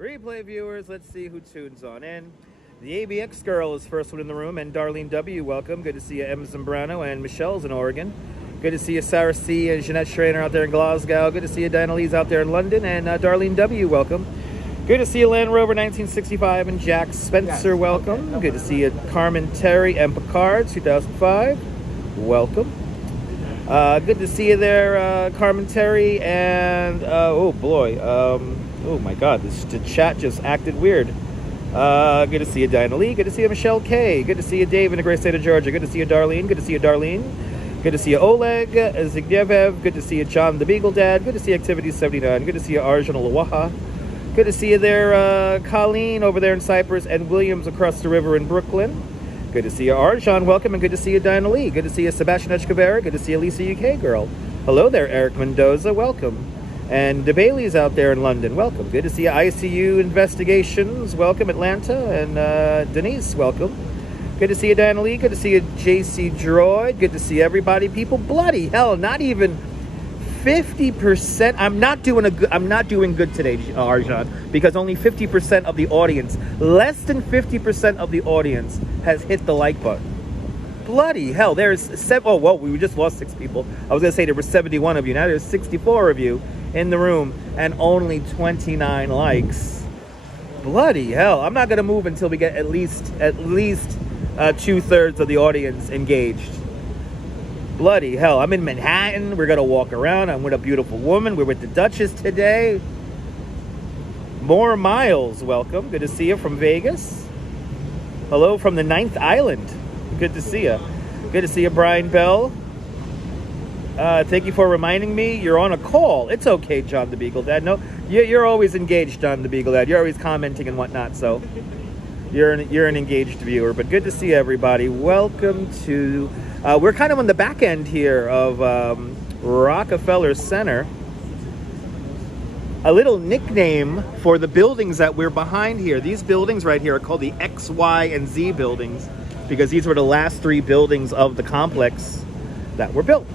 Replay viewers, let's see who tunes on in. The ABX girl is first one in the room, and Darlene W, welcome. Good to see you, Em Zambrano, and Michelle's in Oregon. Good to see you, Sarah C and Jeanette Schrainer out there in Glasgow. Good to see you, Diana Lee's out there in London, and Darlene W, welcome. Good to see you, Land Rover 1965, and Jack Spencer, welcome. Good to see you, Carmen Terry and Picard 2005, welcome. Good to see you there, Carmen Terry, and oh boy, oh my God, the chat just acted weird. Good to see you, Diana Lee. Good to see you, Michelle K. Good to see you, Dave, in the great state of Georgia. Good to see you, Darlene. Good to see you, Darlene. Good to see you, Oleg Zigniew. Good to see you, John the Beagle Dad. Good to see you, Activity 79. Good to see you, Arjun Alawaha. Good to see you there, Colleen over there in Cyprus, and Williams across the river in Brooklyn. Good to see you, Arjun. Welcome, and good to see you, Diana Lee. Good to see you, Sebastian Echkavera. Good to see you, Lisa UK Girl. Hello there, Eric Mendoza. Welcome. And the Bailey's out there in London. Welcome. Good to see you, ICU Investigations. Welcome, Atlanta. And Denise, welcome. Good to see you, Diana Lee. Good to see you, JC Droid. Good to see everybody. People, bloody hell, not even 50%. I'm not doing good today, Arjan, because only 50% of the audience, less than 50% of the audience has hit the like button. Bloody hell, there's oh, whoa, we just lost 6 people. I was gonna say there were 71 of you. Now there's 64 of you in the room and only 29 likes. Bloody hell, I'm not gonna move until we get at least 2/3 of the audience engaged. Bloody hell, I'm in Manhattan. We're gonna walk around. I'm with a beautiful woman. We're with the Duchess today. More Miles, welcome. Good to see you from Vegas. Hello from the 9th Island. Good to see you. Good to see you, Brian Bell. Thank you for reminding me you're on a call. It's okay, John the Beagle Dad. No, you're always engaged, John the Beagle Dad. You're always commenting and whatnot, so you're an engaged viewer. But good to see everybody. Welcome to... we're kind of on the back end here of Rockefeller Center. A little nickname for the buildings that we're behind here. These buildings right here are called the X, Y, and Z buildings because these were the last 3 buildings of the complex that were built.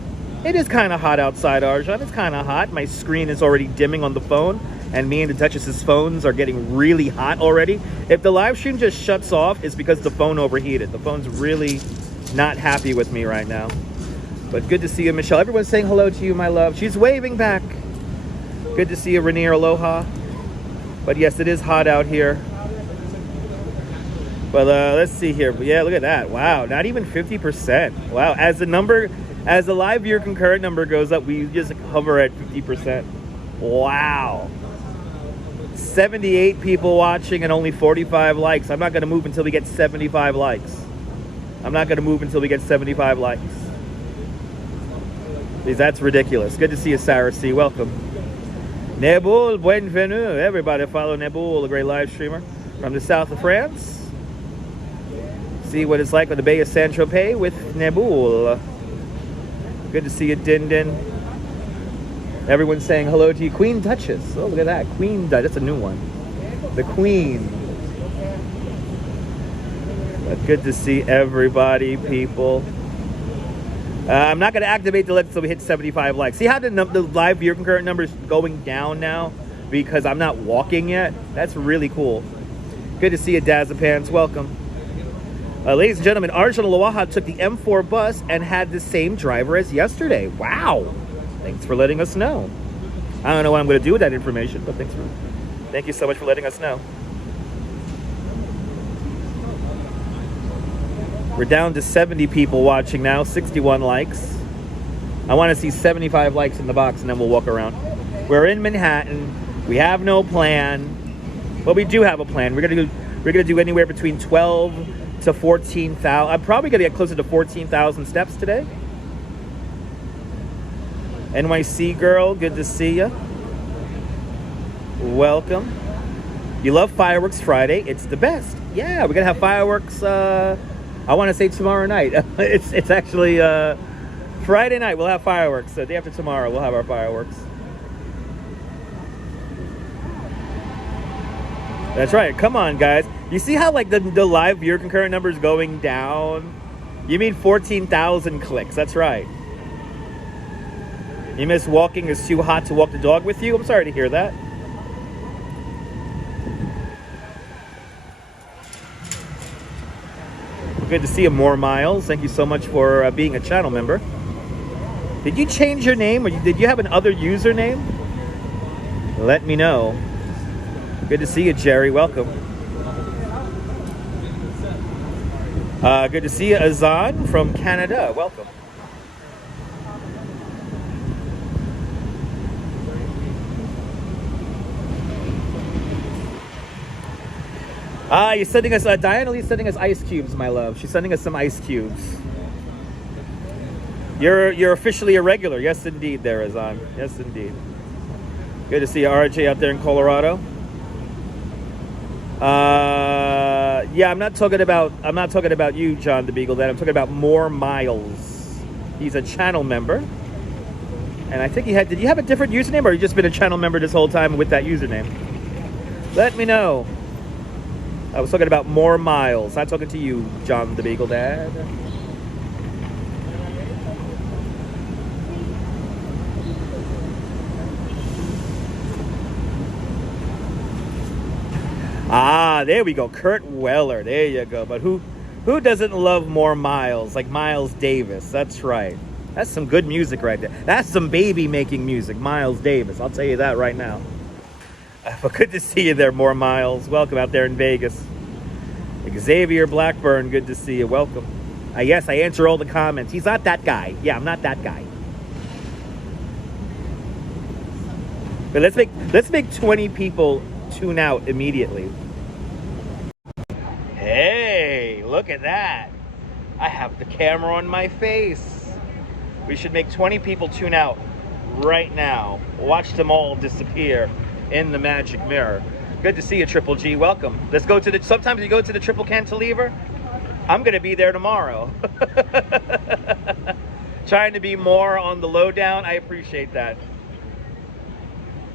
It is kind of hot outside, Arjan. It's kind of hot. My screen is already dimming on the phone, and me and the Duchess's phones are getting really hot already. If the live stream just shuts off, it's because the phone overheated. The phone's really not happy with me right now. But good to see you, Michelle. Everyone's saying hello to you, my love. She's waving back. Good to see you, Rainier. Aloha. But yes, it is hot out here. But let's see here. But yeah, look at that. Wow, not even 50%. Wow, as the live viewer concurrent number goes up, we just hover at 50%. Wow. 78 people watching and only 45 likes. I'm not going to move until we get 75 likes. I'm not going to move until we get 75 likes. Because that's ridiculous. Good to see you, Sarah C. Welcome. Nebul, bienvenue. Everybody follow Nebul, a great live streamer from the south of France. See what it's like on the Bay of Saint-Tropez with Nebul. Good to see you, Din Din. Everyone's saying hello to you. Queen Duchess. Oh, look at that. Queen Duchess. That's a new one. The Queen. But good to see everybody, people. I'm not going to activate the list until we hit 75 likes. See how the live viewer concurrent number is going down now? Because I'm not walking yet? That's really cool. Good to see you, Dazapants. Welcome. Ladies and gentlemen, Arjun Alawaha took the M4 bus and had the same driver as yesterday. Wow. Thanks for letting us know. I don't know what I'm going to do with that information, but thank you so much for letting us know. We're down to 70 people watching now, 61 likes. I want to see 75 likes in the box, and then we'll walk around. We're in Manhattan. We have no plan. Well, we do have a plan. We're gonna do anywhere between 12 to 14,000. I'm probably gonna get closer to 14,000 steps today. NYC girl, good to see you. Welcome. You love Fireworks Friday. It's the best. Yeah, we're gonna have fireworks. I want to say tomorrow night. it's actually Friday night. We'll have fireworks. The day after tomorrow, we'll have our fireworks. That's right. Come on, guys. You see how like the live viewer concurrent number is going down? You mean 14,000 clicks. That's right. You miss walking. It's too hot to walk the dog with you. I'm sorry to hear that. Good to see you, More Miles. Thank you so much for being a channel member. Did you change your name, or did you have an other username? Let me know. Good to see you, Jerry. Welcome. Good to see you, Azan from Canada. Welcome. You're sending us, Diana Lee's sending us ice cubes, my love. She's sending us some ice cubes. You're officially a regular. Yes, indeed, there, Azan. Yes, indeed. Good to see you, RJ, out there in Colorado. Yeah, I'm not talking about you, John the Beagle Dad. I'm talking about More Miles. He's a channel member. And I think did you have a different username, or you just been a channel member this whole time with that username? Let me know. I was talking about More Miles. Not talking to you, John the Beagle Dad. There we go. Kurt Weller. There you go. But who doesn't love More Miles? Like Miles Davis. That's right. That's some good music right there. That's some baby making music. Miles Davis. I'll tell you that right now. But good to see you there, More Miles. Welcome out there in Vegas. Xavier Blackburn, good to see you. Welcome. Yes, I answer all the comments. He's not that guy. Yeah, I'm not that guy. But let's make 20 people tune out immediately. Hey, look at that. I have the camera on my face. We should make 20 people tune out right now. Watch them all disappear in the magic mirror. Good to see you, Triple G. Welcome. Let's go to the, sometimes you go to the Triple Cantilever. I'm going to be there tomorrow. Trying to be more on the lowdown. I appreciate that.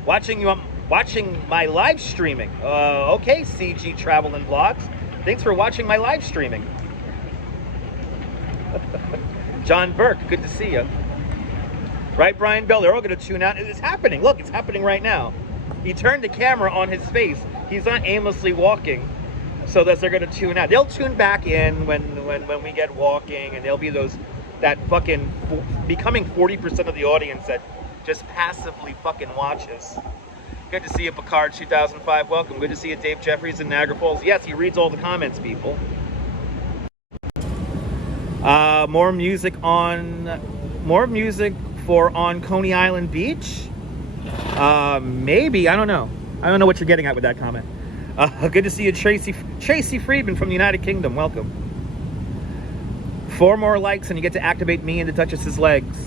Watching my live streaming. Okay, CG Travel and Vlogs. Thanks for watching my live streaming. John Burke, good to see you. Right, Brian Bell, they're all going to tune out. It's happening. Look, it's happening right now. He turned the camera on his face. He's not aimlessly walking, so that they're going to tune out. They'll tune back in when we get walking, and there'll be that fucking becoming 40% of the audience that just passively fucking watches. Good to see you, Picard 2005. Welcome. Good to see you, Dave Jeffries in Niagara Falls. Yes, he reads all the comments, people. More music for on Coney Island Beach. Maybe, I don't know. I don't know what you're getting at with that comment. Good to see you, Tracy Friedman from the United Kingdom. Welcome. 4 more likes and you get to activate me into Duchess's legs.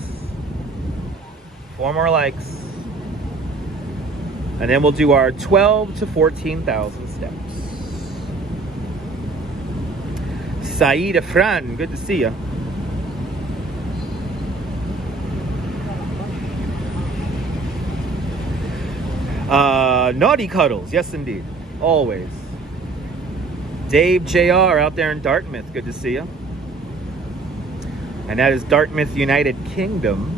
4 more likes. And then we'll do our 12 to 14,000 steps. Saeed Afran, good to see you. Naughty Cuddles, yes indeed, always. Dave JR out there in Dartmouth, good to see you. And that is Dartmouth, United Kingdom.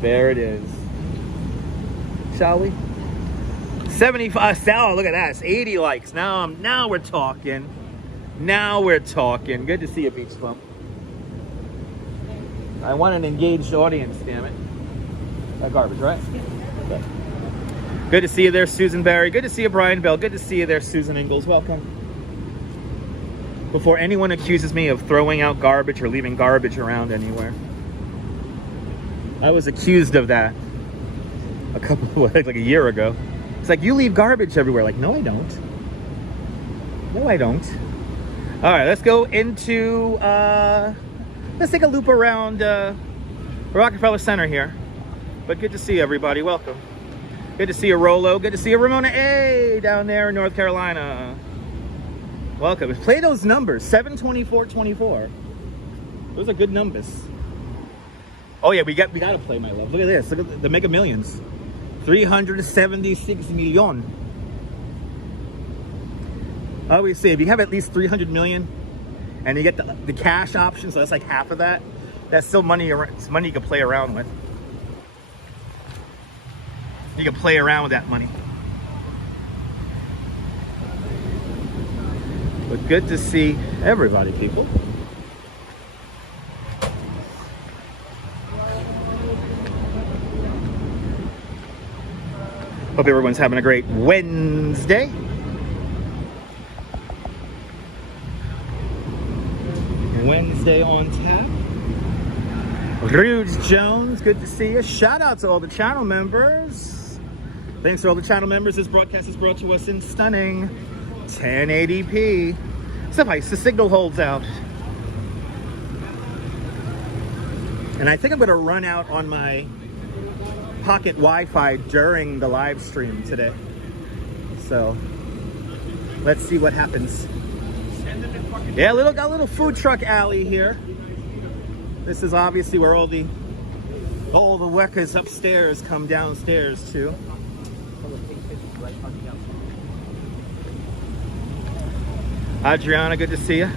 There it is. Shall we? 75. Oh, look at that. It's 80 likes. Now we're talking. Now we're talking. Good to see you, Beach Club. I want an engaged audience, damn it. That garbage, right? Okay. Good to see you there, Susan Barry. Good to see you, Brian Bell. Good to see you there, Susan Ingalls. Welcome. Before anyone accuses me of throwing out garbage or leaving garbage around anywhere. I was accused of that like a year ago. It's like, you leave garbage everywhere. Like, no, I don't. No, I don't. All right, let's go into, let's take a loop around Rockefeller Center here. But good to see everybody. Welcome. Good to see you, Rolo. Good to see you, Ramona A. down there in North Carolina. Welcome. Play those numbers. 72424. Those are good numbers. Oh yeah, we got to play, my love. Look at this. Look at the Mega Millions. 376 million. I always say, if you have at least 300 million and you get the cash option, so that's like half of that, that's still money. It's money you can play around with. You can play around with that money. But good to see everybody, people. Hope everyone's having a great Wednesday. Wednesday on tap. Rude Jones, good to see you. Shout out to all the channel members. Thanks to all the channel members. This broadcast is brought to us in stunning 1080p. Suffice the signal holds out. And I think I'm going to run out on my pocket Wi-Fi during the live stream today. So let's see what happens. Yeah, got a little food truck alley here. This is obviously where all the workers upstairs come downstairs to. Adriana, good to see you.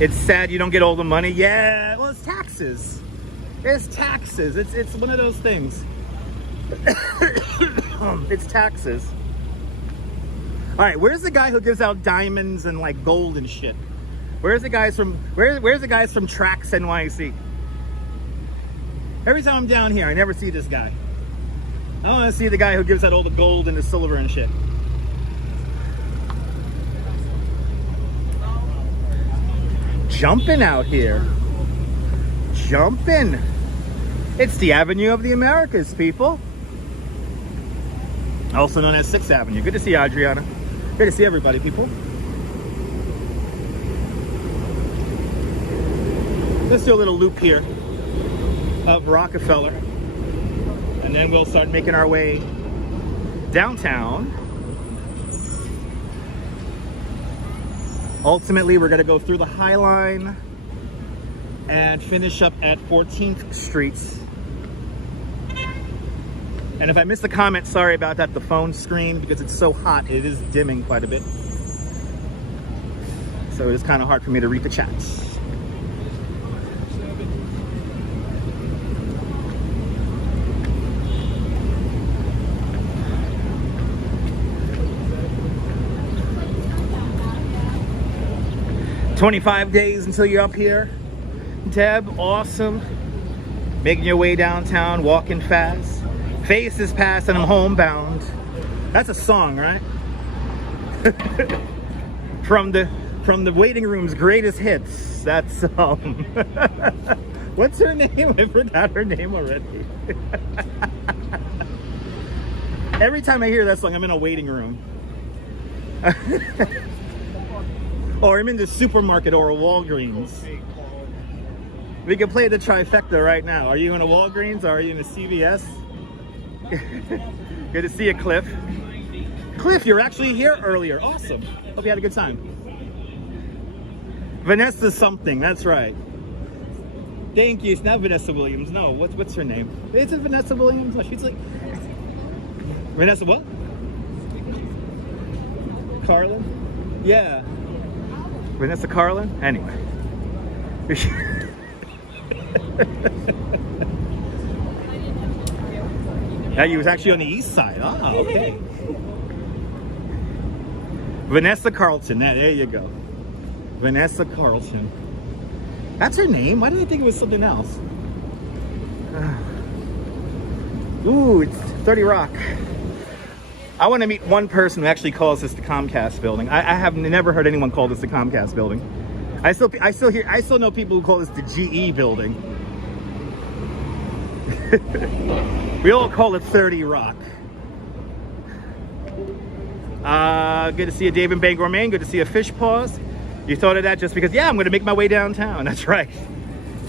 It's sad you don't get all the money. Yeah, well, it's taxes. It's taxes. It's one of those things. It's taxes. All right, where's the guy who gives out diamonds and like gold and shit? Where's the guys from where's the guys from Tracks NYC? Every time I'm down here, I never see this guy. I want to see the guy who gives out all the gold and the silver and shit. Jumping out here. Jumping. It's the Avenue of the Americas, people. Also known as 6th Avenue. Good to see you, Adriana. Good to see everybody, people. Let's do a little loop here of Rockefeller. And then we'll start making our way downtown. Ultimately, we're going to go through the High Line and finish up at 14th Street. And if I missed the comment, sorry about that. The phone screen, because it's so hot, it is dimming quite a bit. So it is kind of hard for me to read the chats. "25 days until you're up here." Deb, awesome. Making your way downtown, walking fast. Faces past and I'm homebound. That's a song, right? from the waiting room's greatest hits. That song. What's her name? I forgot her name already. Every time I hear that song, I'm in a waiting room. Or I'm in the supermarket or a Walgreens. We can play the trifecta right now. Are you in a Walgreens or are you in a CVS? Good to see you, Cliff. Cliff, you're actually here earlier. Awesome. Hope you had a good time. Vanessa something, that's right. Thank you. It's not Vanessa Williams. No, what's her name? Is it Vanessa Williams? No, she's like... Vanessa what? Carlin? Yeah. Vanessa Carlin? Anyway. Yeah, he was actually on the east side. Ah, okay. Vanessa Carlton. There you go. Vanessa Carlton. That's her name? Why did I think it was something else? Ooh, it's 30 Rock. I want to meet one person who actually calls this the Comcast building. I have never heard anyone call this the Comcast building. I still know people who call this the GE building. We all call it 30 Rock. Good to see you, David Bangor, Maine. Good to see you, Fish Paws. You thought of that just because, yeah, I'm going to make my way downtown. That's right.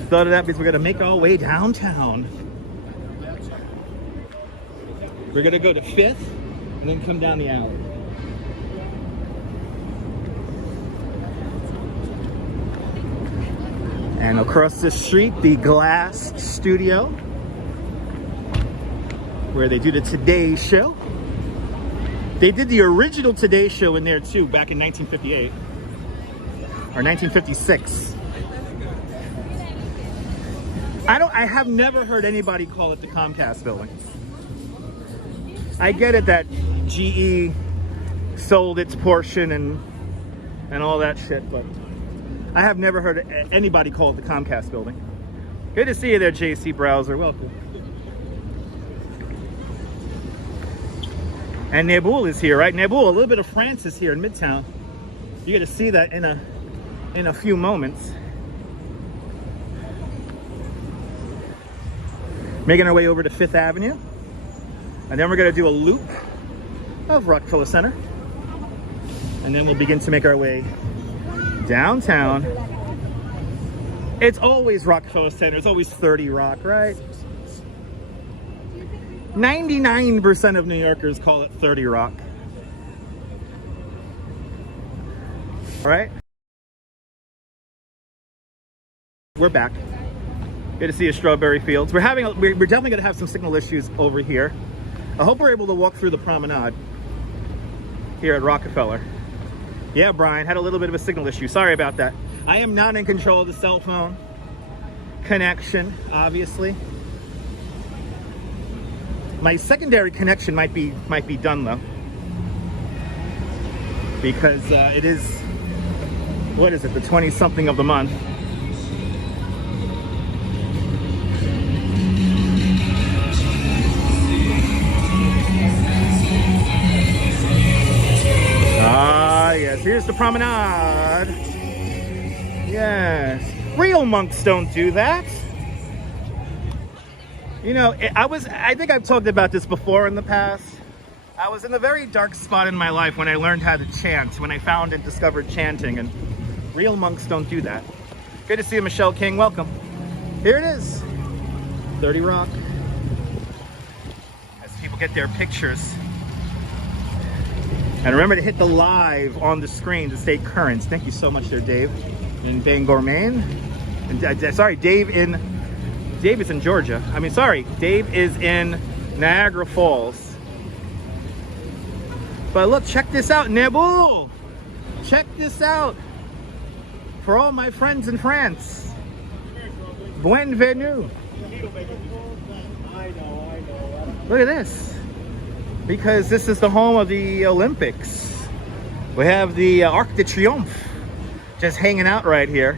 Thought of that because we're going to make our way downtown. We're going to go to 5th and then come down the alley. And across the street, the Glass Studio, where they do the Today Show. They did the original Today Show in there too, back in 1958 or 1956. I have never heard anybody call it the Comcast building. I get it that GE sold its portion and and all that shit, but I have never heard anybody call it the Comcast building. Good to see you there, JC Browser. Welcome. And Nabul is here, right? Nabul, a little bit of France is here in Midtown. You get to see that in a few moments. Making our way over to 5th Avenue. And then we're going to do a loop of Rockefeller Center. And then we'll begin to make our way downtown. It's always Rockefeller Center. It's always 30 Rock, right? 99% of New Yorkers call it 30 Rock. All right? We're back. Good to see you, Strawberry Fields. We're definitely going to have some signal issues over here. I hope we're able to walk through the promenade here at Rockefeller. Yeah, Brian, had a little bit of a signal issue. Sorry about that. I am not in control of the cell phone connection, obviously. My secondary connection might be done though, because it is, what is it, the 20-something of the month. Ah, yes, here's the promenade. Yes, real monks don't do that. You know, I think I've talked about this before in the past. I was in a very dark spot in my life when I learned how to chant, when I found and discovered chanting, and real monks don't do that. Good to see you, Michelle King, welcome. Here it is, 30 Rock. As people get their pictures. And remember to hit the live on the screen to stay current. Thank you so much there, Dave. In Bangor, and sorry, Dave is in Georgia. I mean, sorry, Dave is in Niagara Falls. But look, check this out, Nabul. Check this out. For all my friends in France. Bienvenue. Look at this. Because this is the home of the Olympics. We have the Arc de Triomphe just hanging out right here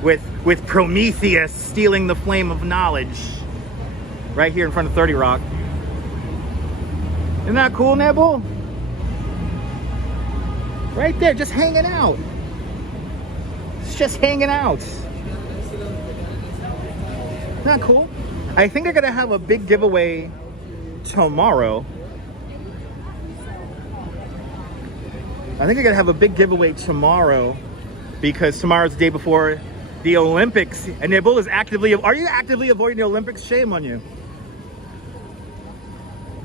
with Prometheus stealing the flame of knowledge right here in front of 30 Rock. Isn't that cool, Nabul? Right there, just hanging out. It's just hanging out. Isn't that cool? I think they're gonna have a big giveaway tomorrow. Because tomorrow's the day before the Olympics, and Nabul is are you actively avoiding the Olympics? Shame on you.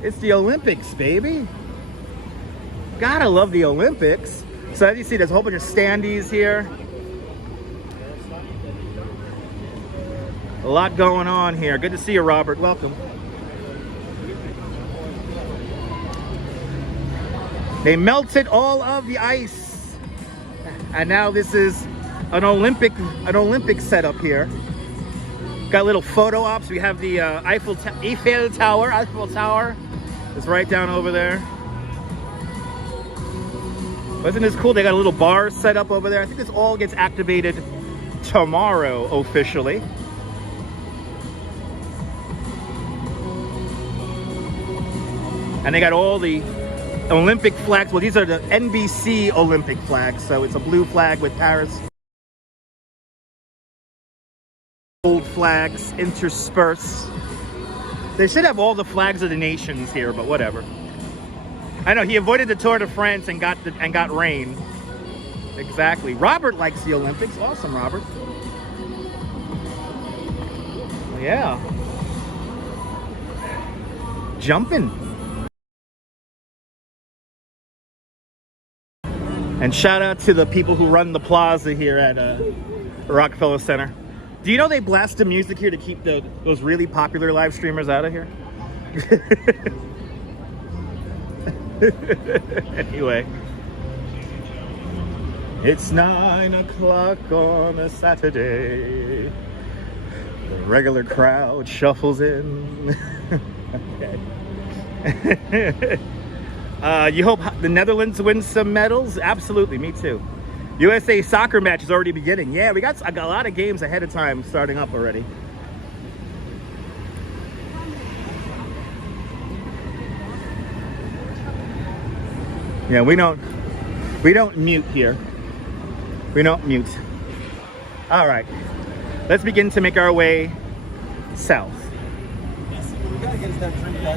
It's the Olympics, baby. Gotta love the Olympics. So as you see, there's a whole bunch of standees here. A lot going on here. Good to see you, Robert. Welcome. They melted all of the ice, and now this is an Olympic setup here. Got little photo ops. We have the Eiffel Tower is right down over there. Wasn't this cool? They got a little bar set up over there. I think this all gets activated tomorrow officially. And they got all the Olympic flags. Well, these are the NBC Olympic flags. So it's a blue flag with Paris. Gold flags interspersed. They should have all the flags of the nations here, but whatever. I know he avoided the Tour de France and got rain. Exactly. Robert likes the Olympics. Awesome, Robert. Yeah. Jumping. And shout out to the people who run the plaza here at Rockefeller Center. Do you know they blast the music here to keep those really popular live streamers out of here? Anyway. It's 9 o'clock on a Saturday. The regular crowd shuffles in. Okay. You hope the Netherlands wins some medals? Absolutely, me too. USA soccer match is already beginning. Yeah, I got a lot of games ahead of time starting up already. Yeah, we don't mute here. We don't mute. All right, let's begin to make our way south.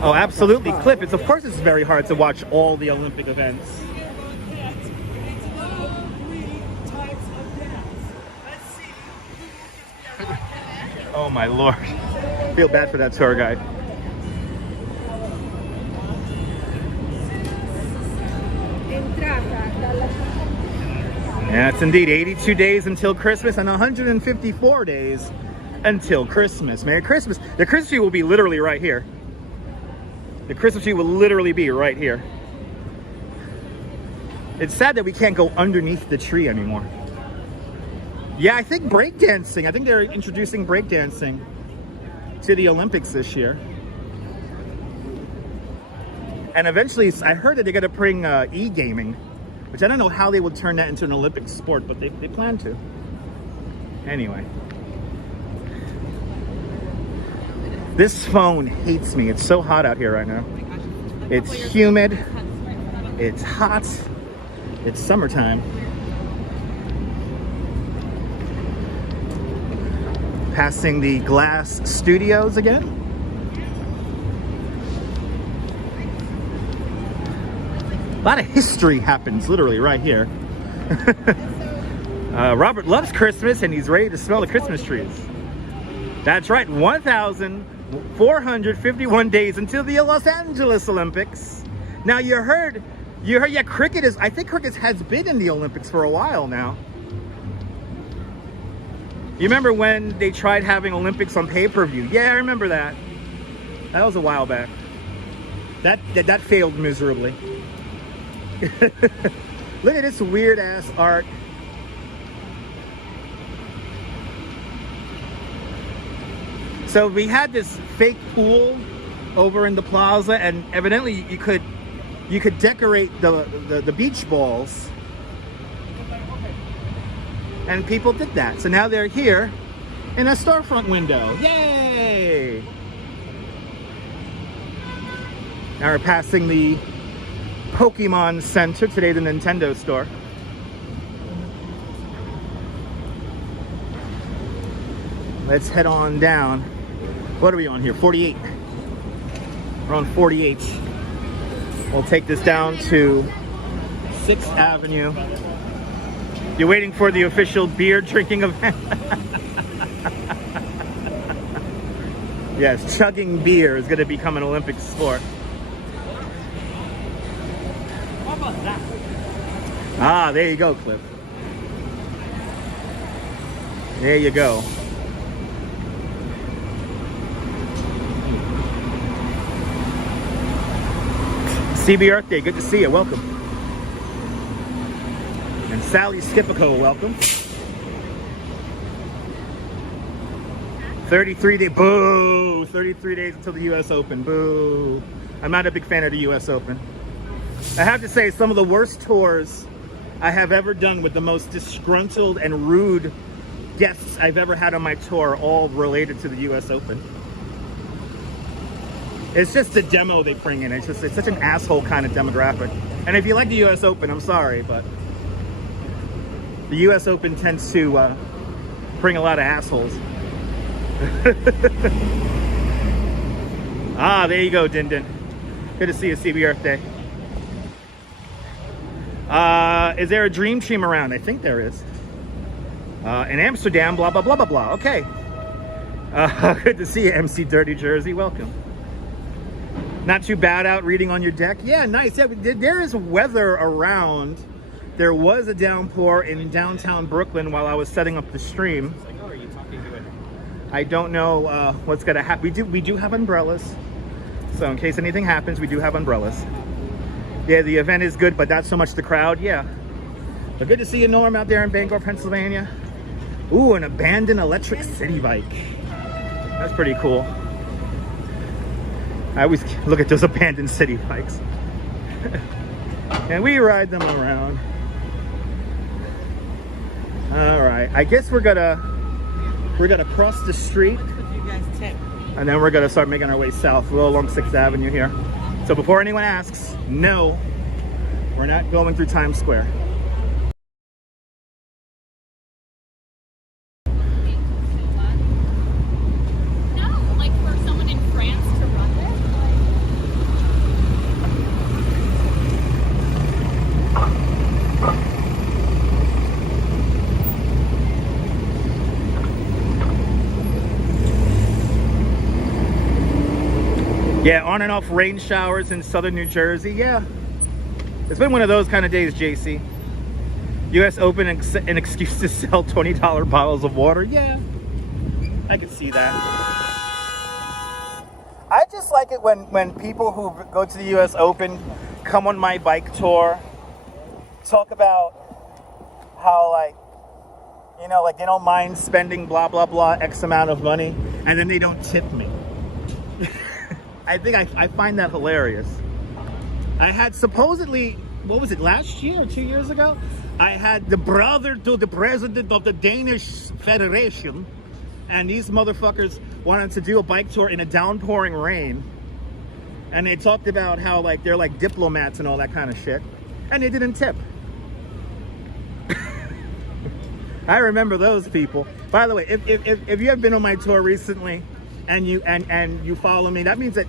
Oh, absolutely, Cliff. Of course it's very hard to watch all the Olympic events. Oh my Lord. Feel bad for that tour guide. Yeah, it's indeed 82 days until Christmas and 154 days until Christmas. Merry Christmas. The Christmas tree will be literally right here. The Christmas tree will literally be right here. It's sad that we can't go underneath the tree anymore. Yeah, I think breakdancing. I think they're introducing breakdancing to the Olympics this year. And eventually, I heard that they're going to bring e-gaming, which I don't know how they would turn that into an Olympic sport, but they plan to. Anyway. This phone hates me. It's so hot out here right now. It's humid. It's hot. It's summertime. Passing the glass studios again. A lot of history happens literally right here. Robert loves Christmas and he's ready to smell the Christmas trees. That's right, 1,451 days until the Los Angeles Olympics. Now you heard, yeah, I think cricket has been in the Olympics for a while now. You remember when they tried having Olympics on pay-per-view? Yeah, I remember that. That was a while back. That failed miserably. Look at this weird ass art. So we had this fake pool over in the plaza, and evidently you could decorate the beach balls. And people did that. So now they're here in a storefront window. Yay! Now we're passing the Pokemon Center, today the Nintendo store. Let's head on down. What are we on here? 48. We're on 48. We'll take this down to 6th Avenue. You're waiting for the official beer drinking event. Yes, chugging beer is going to become an Olympic sport. How about that? Ah, there you go, Cliff. There you go. CB Earth Day, good to see you. Welcome. And Sally Skipico, welcome. 33 days, boo! 33 days until the US Open, boo! I'm not a big fan of the US Open. I have to say, some of the worst tours I have ever done with the most disgruntled and rude guests I've ever had on my tour, all related to the US Open. It's just the demo they bring in. It's such an asshole kind of demographic. And if you like the US Open, I'm sorry, but the US Open tends to bring a lot of assholes. Ah, there you go, Din Din. Good to see you, CB Earth Day. Is there a Dream Team around? I think there is. In Amsterdam, blah, blah, blah, blah, blah. Okay. Good to see you, MC Dirty Jersey. Welcome. Not too bad out reading on your deck. Yeah, nice. Yeah, there is weather around. There was a downpour in downtown Brooklyn while I was setting up the stream. It's like, oh, are you talking to it? I don't know what's gonna happen. We do have umbrellas, so in case anything happens, we do have umbrellas. Yeah, the event is good, but not so much the crowd. Yeah, but good to see you, Norm, out there in Bangor, Pennsylvania. Ooh, an abandoned electric city bike. That's pretty cool. I always look at those abandoned city bikes. And we ride them around. All right, I guess we're gonna cross the street, and then we're gonna start making our way south. We're along 6th Avenue here. So before anyone asks, no, we're not going through Times Square. Yeah, on and off rain showers in southern New Jersey. Yeah, it's been one of those kind of days, JC. US Open, an excuse to sell $20 bottles of water. Yeah, I could see that. I just like it when people who go to the US Open come on my bike tour, talk about how, like, you know, like they don't mind spending blah, blah, blah, X amount of money, and then they don't tip me. I think I find that hilarious. I had supposedly, what was it, last year or 2 years ago? I had the brother to the president of the Danish Federation, and these motherfuckers wanted to do a bike tour in a downpouring rain. And they talked about how, like, they're like diplomats and all that kind of shit. And they didn't tip. I remember those people. By the way, if you have been on my tour recently, and you follow me, that means that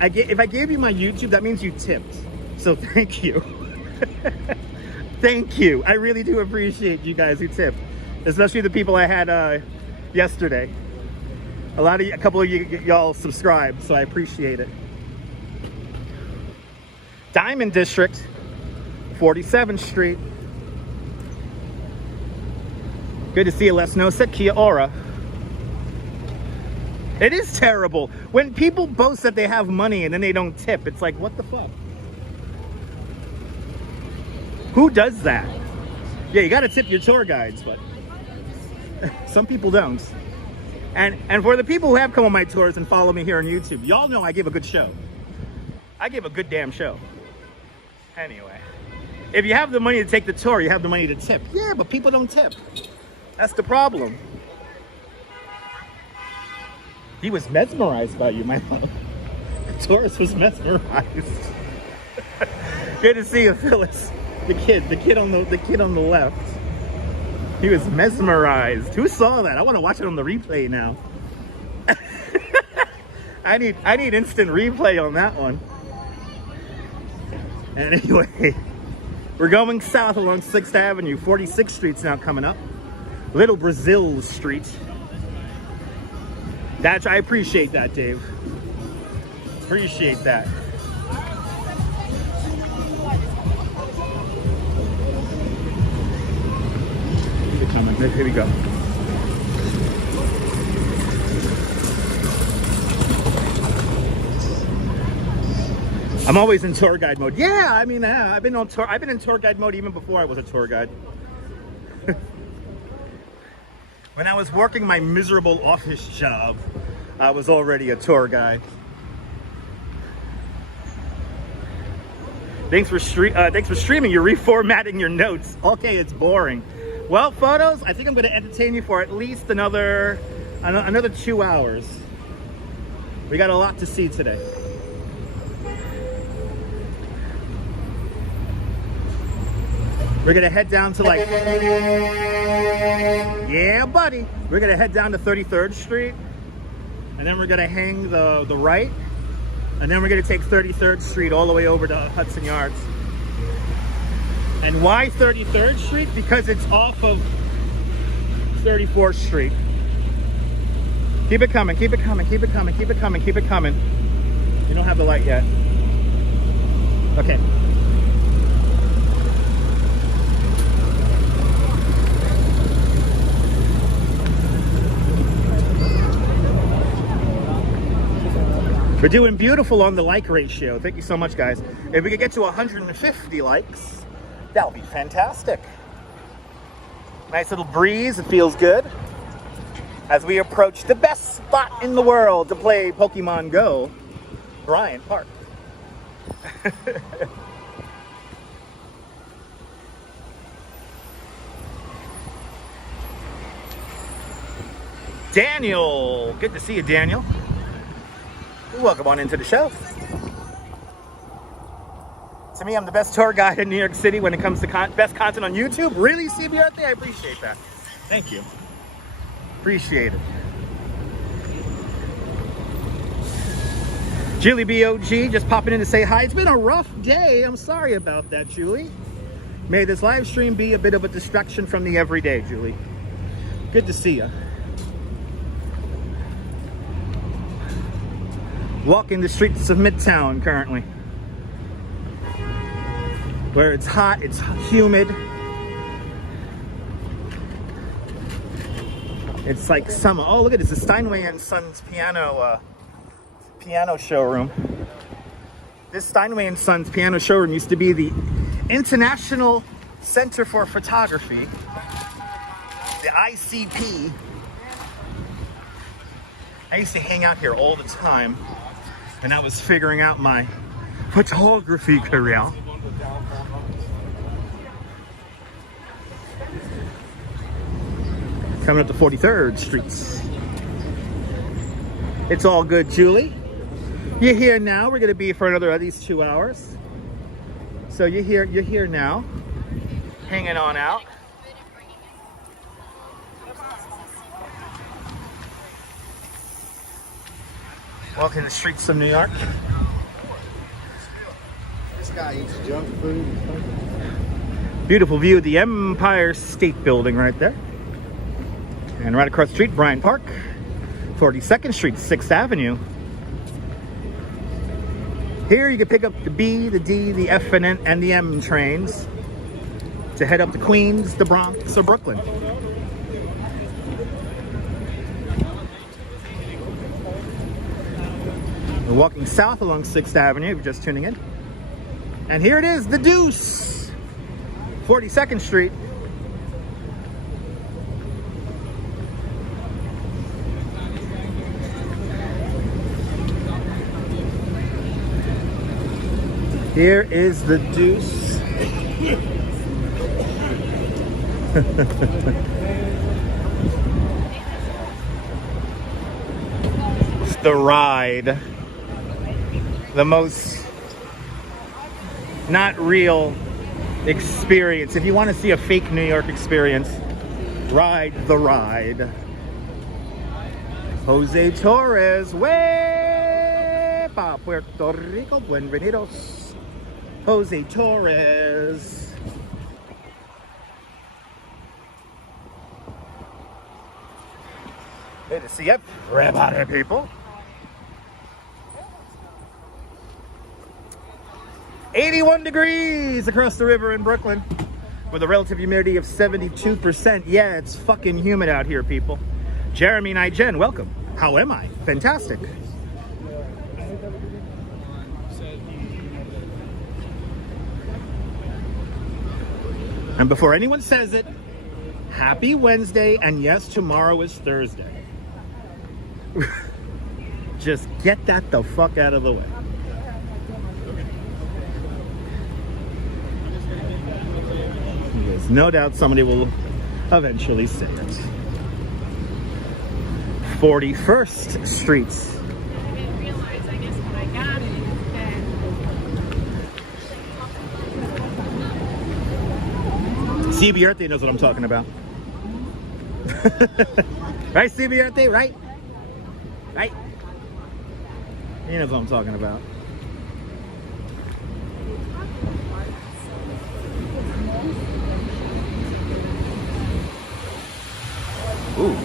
if I gave you my YouTube, that means you tipped. So thank you. Thank you. I really do appreciate you guys who tip, especially the people I had yesterday. A couple of y'all subscribed, so I appreciate it. Diamond District, 47th Street. Good to see you, Les Nosa, Kia ora. It is terrible when people boast that they have money and then they don't tip. It's like, what the fuck? Who does that? Yeah, you got to tip your tour guides, but some people don't. And for the people who have come on my tours and follow me here on YouTube, y'all know I give a good show. I give a good damn show. Anyway, if you have the money to take the tour, you have the money to tip. Yeah, but people don't tip. That's the problem. He was mesmerized by you, my love. The tourist was mesmerized. Good to see you, Phyllis. The kid on the left. He was mesmerized. Who saw that? I want to watch it on the replay now. I need instant replay on that one. And anyway, we're going south along 6th Avenue. 46th Street's now coming up. Little Brazil Street. I appreciate that, Dave. Appreciate that. Keep it coming. Here we go. I'm always in tour guide mode. Yeah, I mean, I've been in tour guide mode even before I was a tour guide. When I was working my miserable office job, I was already a tour guide. Thanks for streaming. You're reformatting your notes. Okay, it's boring. Well, photos, I think I'm going to entertain you for at least another 2 hours. We got a lot to see today. We're gonna head down to, like, yeah, buddy. We're gonna head down to 33rd Street, and then we're gonna hang the right, and then we're gonna take 33rd Street all the way over to Hudson Yards. And why 33rd Street? Because it's off of 34th Street. Keep it coming, keep it coming, keep it coming, keep it coming, keep it coming. You don't have the light yet. Okay. We're doing beautiful on the like ratio. Thank you so much, guys. If we could get to 150 likes, that would be fantastic. Nice little breeze. It feels good. As we approach the best spot in the world to play Pokemon Go, Bryant Park. Daniel. Good to see you, Daniel. Welcome on into the show. To me, I'm the best tour guide in New York City when it comes to best content on YouTube. Really, CBR? I appreciate that. Thank you. Appreciate it. Julie BOG just popping in to say hi. It's been a rough day. I'm sorry about that, Julie. May this live stream be a bit of a distraction from the everyday, Julie. Good to see you. Walking the streets of Midtown currently, where it's hot, it's humid. It's like summer. Oh, look at this, the Steinway and Sons piano showroom. This Steinway and Sons piano showroom used to be the International Center for Photography, the ICP. I used to hang out here all the time when I was figuring out my photography career. Coming up to 43rd Streets. It's all good, Julie. You're here now. We're gonna be for another at least 2 hours. So you're here now, hanging on out. Walking the streets of New York. This guy eats junk food. Beautiful view of the Empire State Building right there. And right across the street, Bryant Park, 42nd Street, 6th Avenue. Here you can pick up the B, the D, the F, and N, and the M trains to head up to Queens, the Bronx, or Brooklyn. We're walking south along 6th Avenue, if you're just tuning in. And here it is, the Deuce, 42nd Street. Here is the Deuce. The ride. The most not real experience. If you want to see a fake New York experience, ride the ride. Jose Torres, way pa Puerto Rico, buenvenidos. Jose Torres. Good to see everybody, people. 81 degrees across the river in Brooklyn with a relative humidity of 72%. Yeah, it's fucking humid out here, people. Jeremy Nigen, welcome. How am I? Fantastic. And before anyone says it, happy Wednesday, and yes, tomorrow is Thursday. Just get that the fuck out of the way. There's no doubt somebody will eventually say it. 41st Streets. I didn't realize, I guess, when I got it, that... CB Earth Day knows what I'm talking about. Right, CB Earth Day? Right? Right? He knows what I'm talking about. Ooh,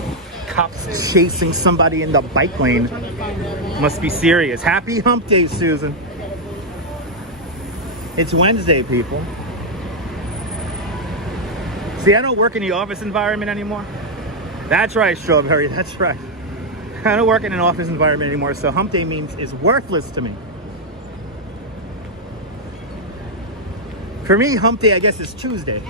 cops chasing somebody in the bike lane. Must be serious. Happy hump day, Susan. It's Wednesday, people. See, I don't work in the office environment anymore. That's right, Strawberry, that's right. I don't work in an office environment anymore, so hump day memes is worthless to me. For me, hump day, I guess, is Tuesday.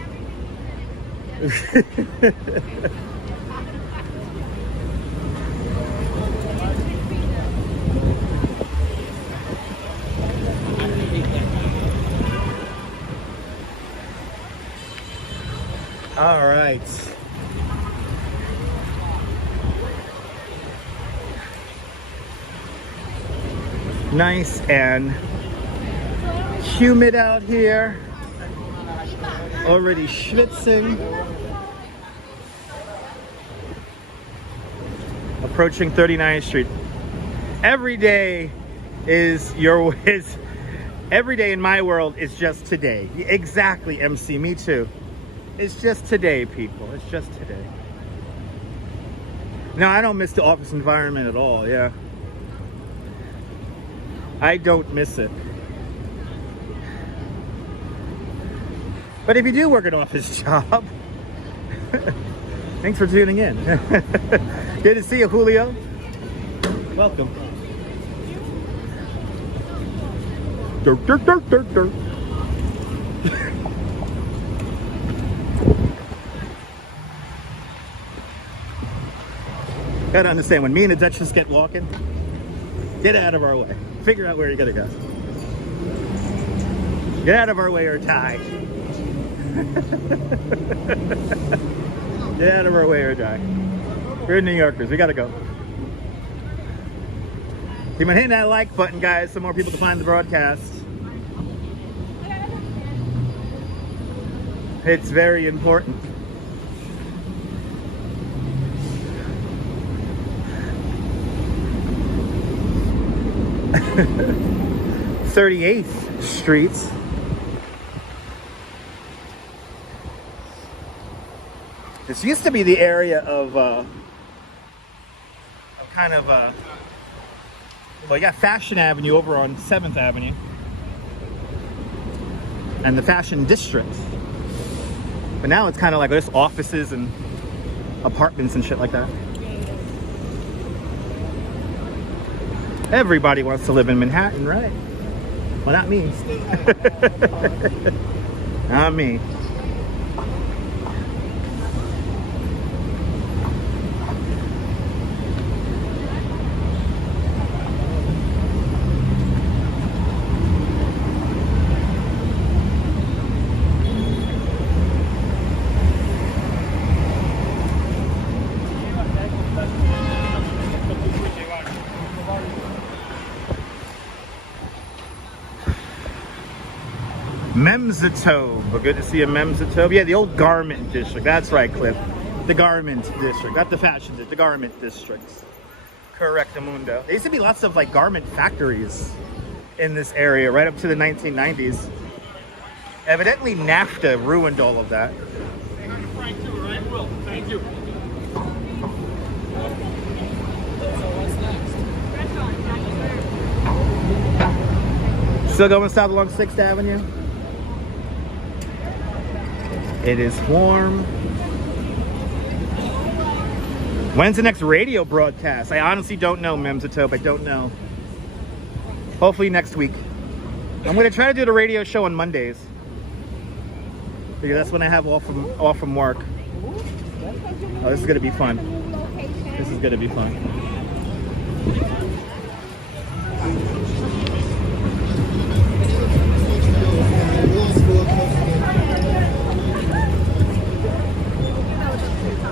All right. Nice and humid out here. Already schwitzing. Approaching 39th Street. Every day every day in my world is just today. Exactly, MC, me too. It's just today, people. It's just today. No, I don't miss the office environment at all, yeah. I don't miss it. But if you do work an office job, thanks for tuning in. Good to see you, Julio. Welcome. Dirt, dirt, dirt, dirt, dirt. Gotta understand, when me and the Duchess get walking, get out of our way. Figure out where you gotta go. Get out of our way or die. Get out of our way or die. We're New Yorkers, we gotta go. You've been hitting that like button, guys, so more people can find the broadcast. It's very important. (38th Street). This used to be the area of kind of well, you got Fashion Avenue over on 7th Avenue and the Fashion District, but now it's kind of like just offices and apartments and shit like that. Everybody wants to live in Manhattan, right? Well, not me. Not me. Memsatove. Good to see a Memsatove. Yeah, the old garment district. That's right, Cliff. The garment district. Not the fashion district. The garment district. Correctamundo. There used to be lots of like garment factories in this area right up to the 1990s. Evidently NAFTA ruined all of that. Thank you. Still going south along 6th Avenue. It is warm. When's the next radio broadcast? I honestly don't know, Memsatop. I don't know. Hopefully next week. I'm going to try to do the radio show on Mondays, because that's when I have off from work. Oh, this is going to be fun. This is going to be fun.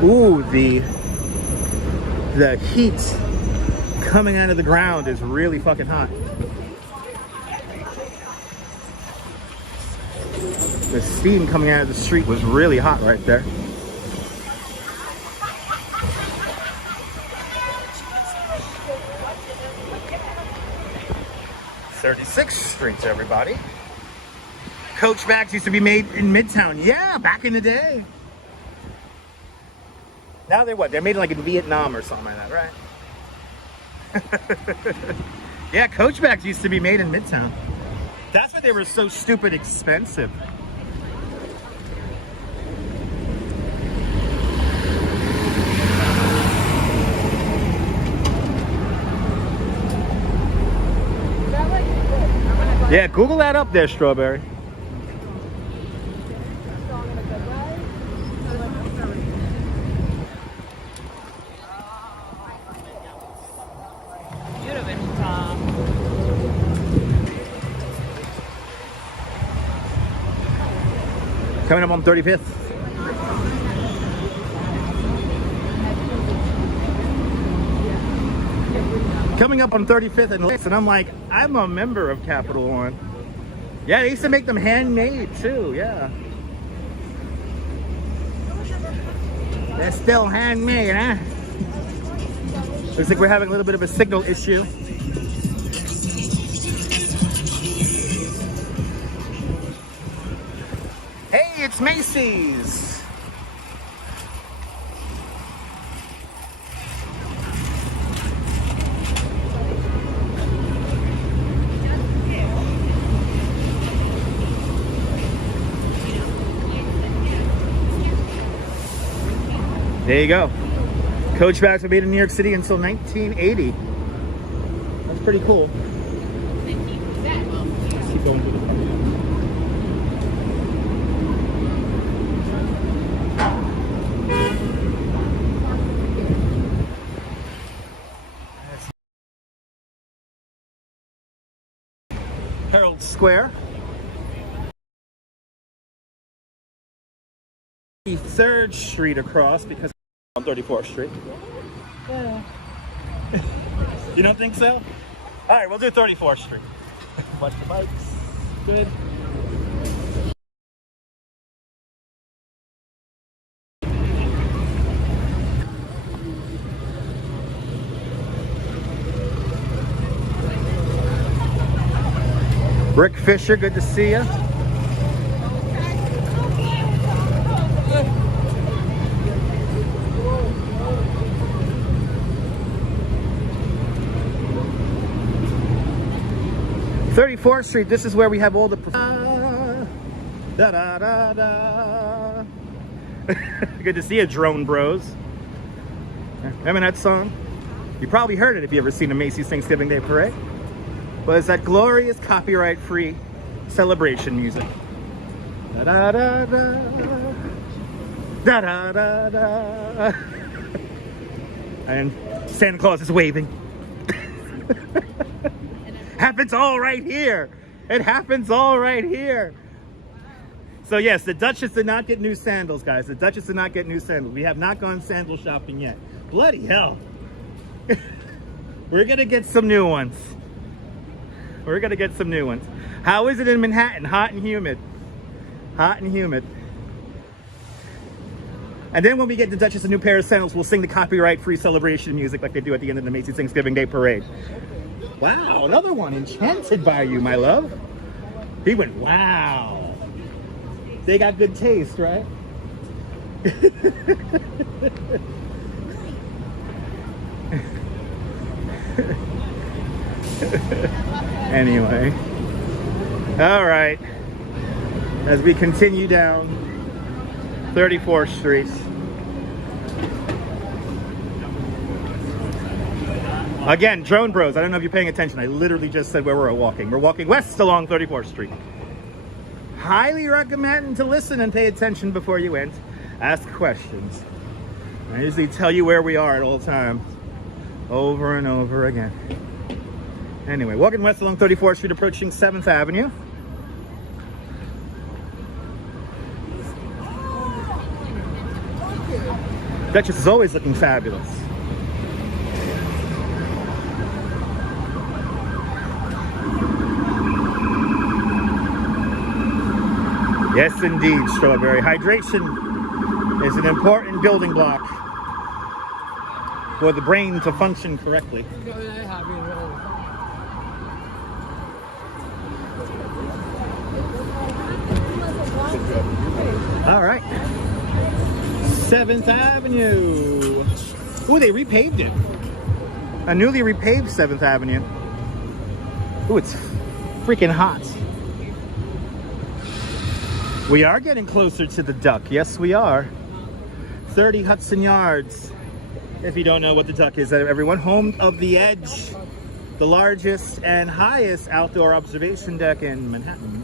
Ooh, the heat coming out of the ground is really fucking hot. The steam coming out of the street was really hot right there. (36th Street), everybody. Coach bags used to be made in Midtown. Yeah, back in the day. Now they're what? They're made like in Vietnam or something like that, right? Yeah, Coach bags used to be made in Midtown. That's why they were so stupid expensive. Yeah, Google that up there, Strawberry. Coming up on 35th. Coming up on 35th and Lakes, and I'm like, I'm a member of Capital One. Yeah, they used to make them handmade too, yeah. They're still handmade, huh? Looks like we're having a little bit of a signal issue. Hey, it's Macy's. There you go. Coach bags were made in New York City until 1980. That's pretty cool. Let's keep going through the park. Herald Square. 3rd Street across because on 34th Street. Yeah. You don't think so? All right, we'll do 34th Street. Watch the bikes. Good. Rick Fisher, good to see you. Fourth Street, this is where we have all the da da da da. Good to see you, Drone Bros. Remember that song? You probably heard it if you ever seen a Macy's Thanksgiving Day Parade. But it's that glorious copyright-free celebration music. Da da da da da da da da. And Santa Claus is waving. Happens all right here. It happens all right here. So yes, the Duchess did not get new sandals, guys. The Duchess did not get new sandals. We have not gone sandal shopping yet. Bloody hell. We're gonna get some new ones. We're gonna get some new ones. How is it in Manhattan? Hot and humid. Hot and humid. And then when we get the Duchess a new pair of sandals, we'll sing the copyright-free celebration music like they do at the end of the Macy's Thanksgiving Day Parade. Wow, another one. Enchanted by you, my love. He went, wow. They got good taste, right? Anyway. All right. As we continue down 34th Street. Again, Drone Bros, I don't know if you're paying attention. I literally just said where we're walking. We're walking west along 34th Street. Highly recommend to listen and pay attention before you enter. Ask questions. I usually tell you where we are at all times. Over and over again. Anyway, walking west along 34th Street, approaching 7th Avenue. Duchess is always looking fabulous. Yes, indeed, Strawberry. Hydration is an important building block for the brain to function correctly. All right. 7th Avenue. Ooh, they repaved it. A newly repaved 7th Avenue. Ooh, it's freaking hot. We are getting closer to the Duck. Yes, we are. 30 Hudson Yards. If you don't know what the Duck is, everyone. Home of the Edge. The largest and highest outdoor observation deck in Manhattan.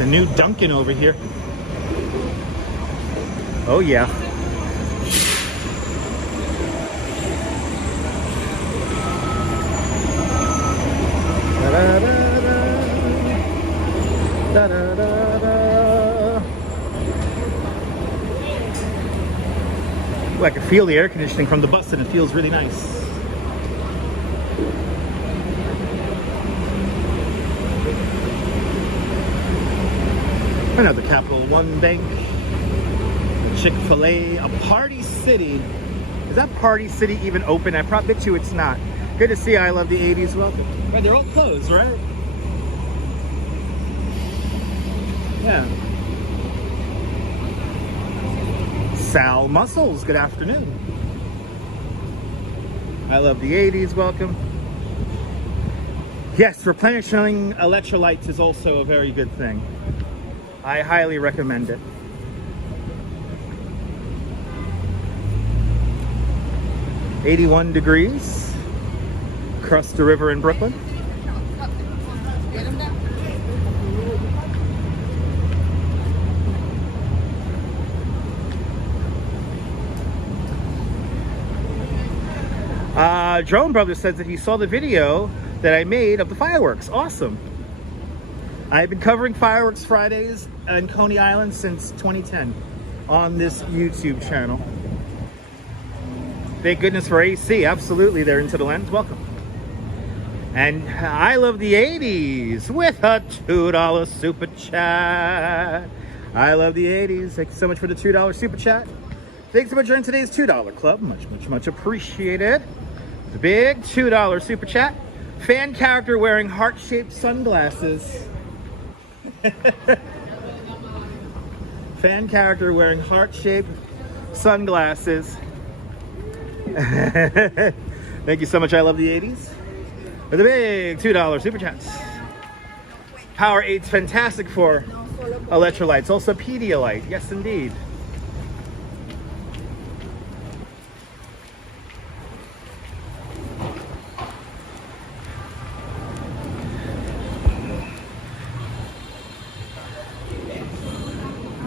The new Dunkin' over here. Oh yeah. Da, da, da, da. Ooh, I can feel the air conditioning from the bus and it feels really nice. Another Capital One Bank, Chick-fil-A, a Party City. Is that Party City even open? I bet you it's not. Good to see. I love the 80s. Welcome. Right, they're all closed, right? Yeah. Sal Muscles. Good afternoon. I love the 80s. Welcome. Yes, replenishing electrolytes is also a very good thing. I highly recommend it. $81 across the river in Brooklyn. Drone Brother says that he saw the video that I made of the fireworks. Awesome. I've been covering Fireworks Fridays in Coney Island since 2010 on this YouTube channel. Thank goodness for AC. Absolutely, they're into the lens. Welcome. And I love the 80s with a $2 super chat. I love the 80s. Thank you so much for the $2 super chat. Thanks so much for joining today's $2 club. Much appreciated. The big $2 super chat. Fan character wearing heart-shaped sunglasses. Fan character wearing heart-shaped sunglasses. Thank you so much. I love the 80s. For the big $2 super chats. Power8's fantastic for electrolytes. Also Pedialyte. Yes, indeed.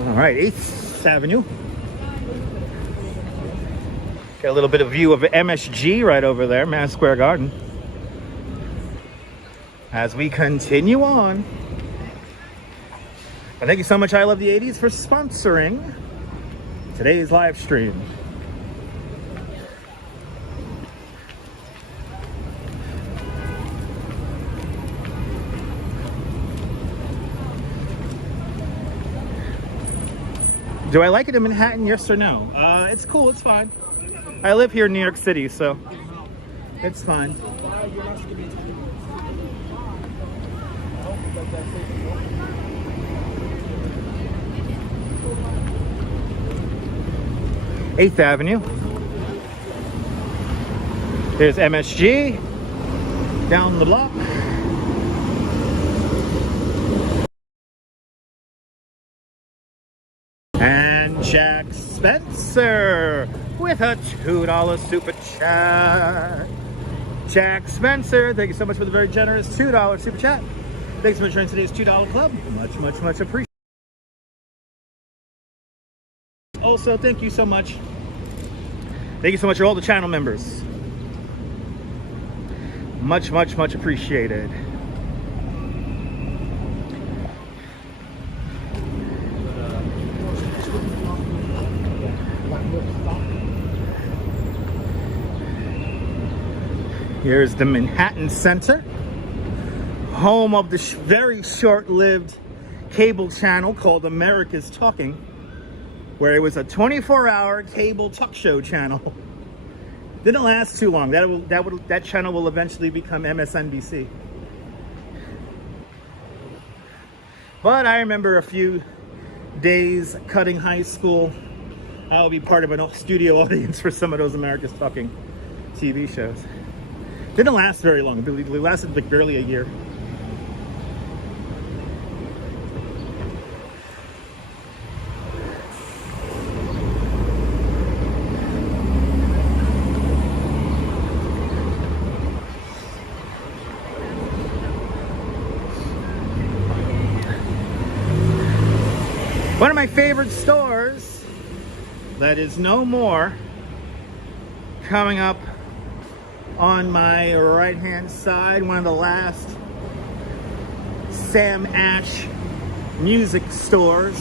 All right, 8th Avenue. Got a little bit of view of MSG right over there, Madison Square Garden. As we continue on. And thank you so much, I Love the 80s, for sponsoring today's live stream. Do I like it in Manhattan? Yes or no? It's cool. It's fine. I live here in New York City, so it's fine. Eighth Avenue. There's MSG down the block. And Jack Spencer with a $2 super chat. Jack Spencer, thank you so much for the very generous $2 super chat. Thanks so much for joining today's $2 club. Much appreciated. Also, thank you so much. Thank you so much for all the channel members. Much appreciated. Here's the Manhattan Center, home of the very short-lived cable channel called America's Talking, where it was a 24-hour cable talk show channel. Didn't last too long. That channel will eventually become MSNBC. But I remember a few days cutting high school. I will be part of a studio audience for some of those America's Talking TV shows. Didn't last very long. It lasted like barely a year. my favorite stores that is no more, coming up on my right hand side, one of the last Sam Ash music stores.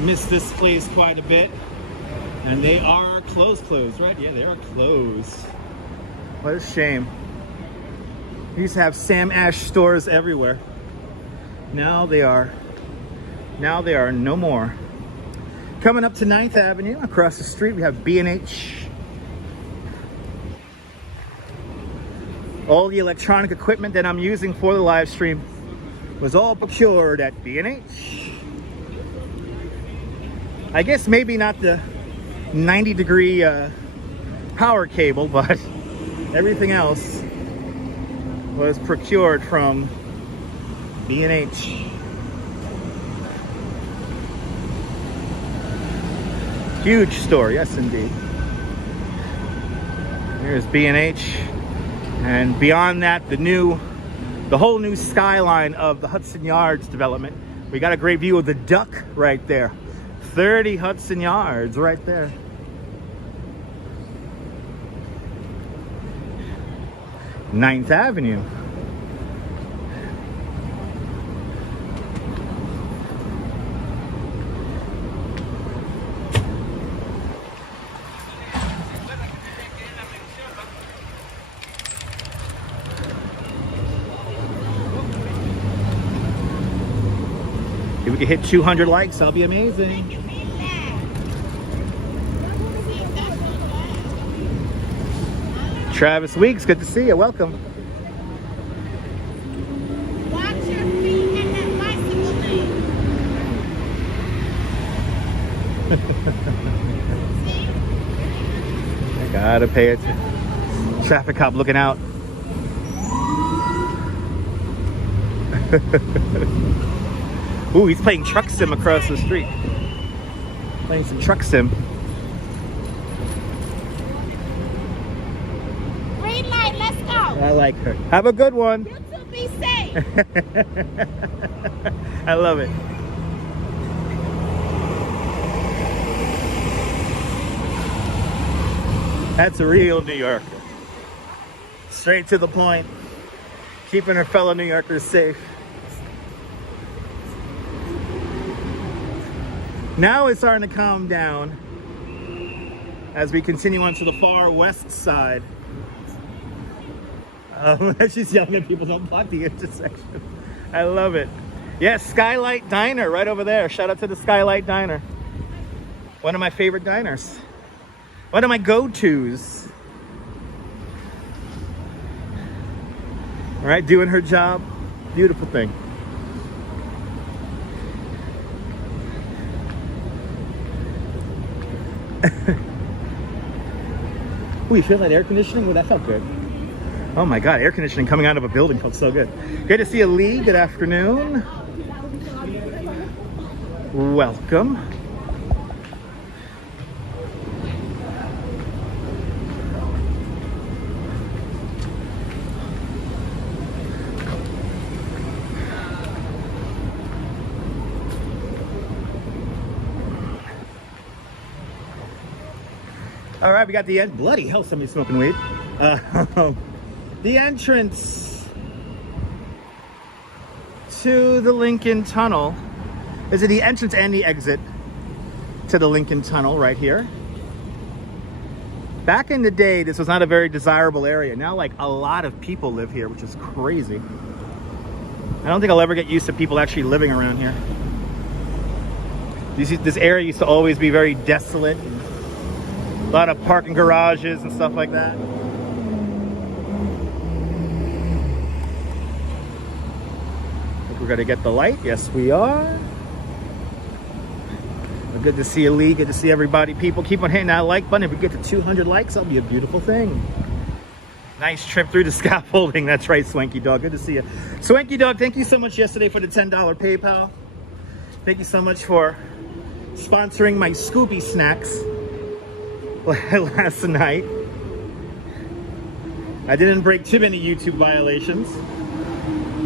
Miss this place quite a bit, and they are closed, right? Yeah, they are closed. What a shame. We used to have Sam Ash stores everywhere. Now they are no more. Coming up to 9th Avenue, across the street, we have B&H. All the electronic equipment that I'm using for the live stream was all procured at B&H. I guess maybe not the 90-degree power cable, but everything else was procured from B&H. Huge store, yes indeed. Here's B&H, and beyond that, the whole new skyline of the Hudson Yards development. We got a great view of the duck right there. 30 Hudson Yards right there. Ninth Avenue. If we can hit 200 likes, that'll be amazing. Travis Weeks, good to see you. Welcome. Watch your feet and that bicycle lane. I gotta pay attention. Traffic cop looking out. Ooh, he's playing truck sim across the street. Playing some truck sim. Green light, let's go. I like her. Have a good one. You two be safe. I love it. That's a real New Yorker. Straight to the point. Keeping her fellow New Yorkers safe. Now it's starting to calm down as we continue on to the far west side. She's yelling at people, don't block the intersection. I love it. Yes, Skylight Diner right over there. Shout out to the Skylight Diner. One of my favorite diners. One of my go-tos. All right, doing her job. Beautiful thing. Ooh, you feel that air conditioning? Ooh, that felt good. Oh my God, air conditioning coming out of a building felt so good. Good to see you, Lee. Good afternoon. Welcome. All right, we got the end. Bloody hell, somebody's smoking weed. The entrance to the Lincoln Tunnel. Is it the entrance and the exit to the Lincoln Tunnel right here? Back in the day, this was not a very desirable area. Now, like, a lot of people live here, which is crazy. I don't think I'll ever get used to people actually living around here. This area used to always be very desolate. A lot of parking garages and stuff like that. Think we're gonna get the light. Yes, we are. Well, good to see you, Lee. Good to see everybody. People, keep on hitting that like button. If we get to 200 likes, that'll be a beautiful thing. Nice trip through the scaffolding. That's right, Swanky Dog. Good to see you. Swanky Dog, thank you so much yesterday for the $10 PayPal. Thank you so much for sponsoring my Scooby snacks last night. I didn't break too many YouTube violations,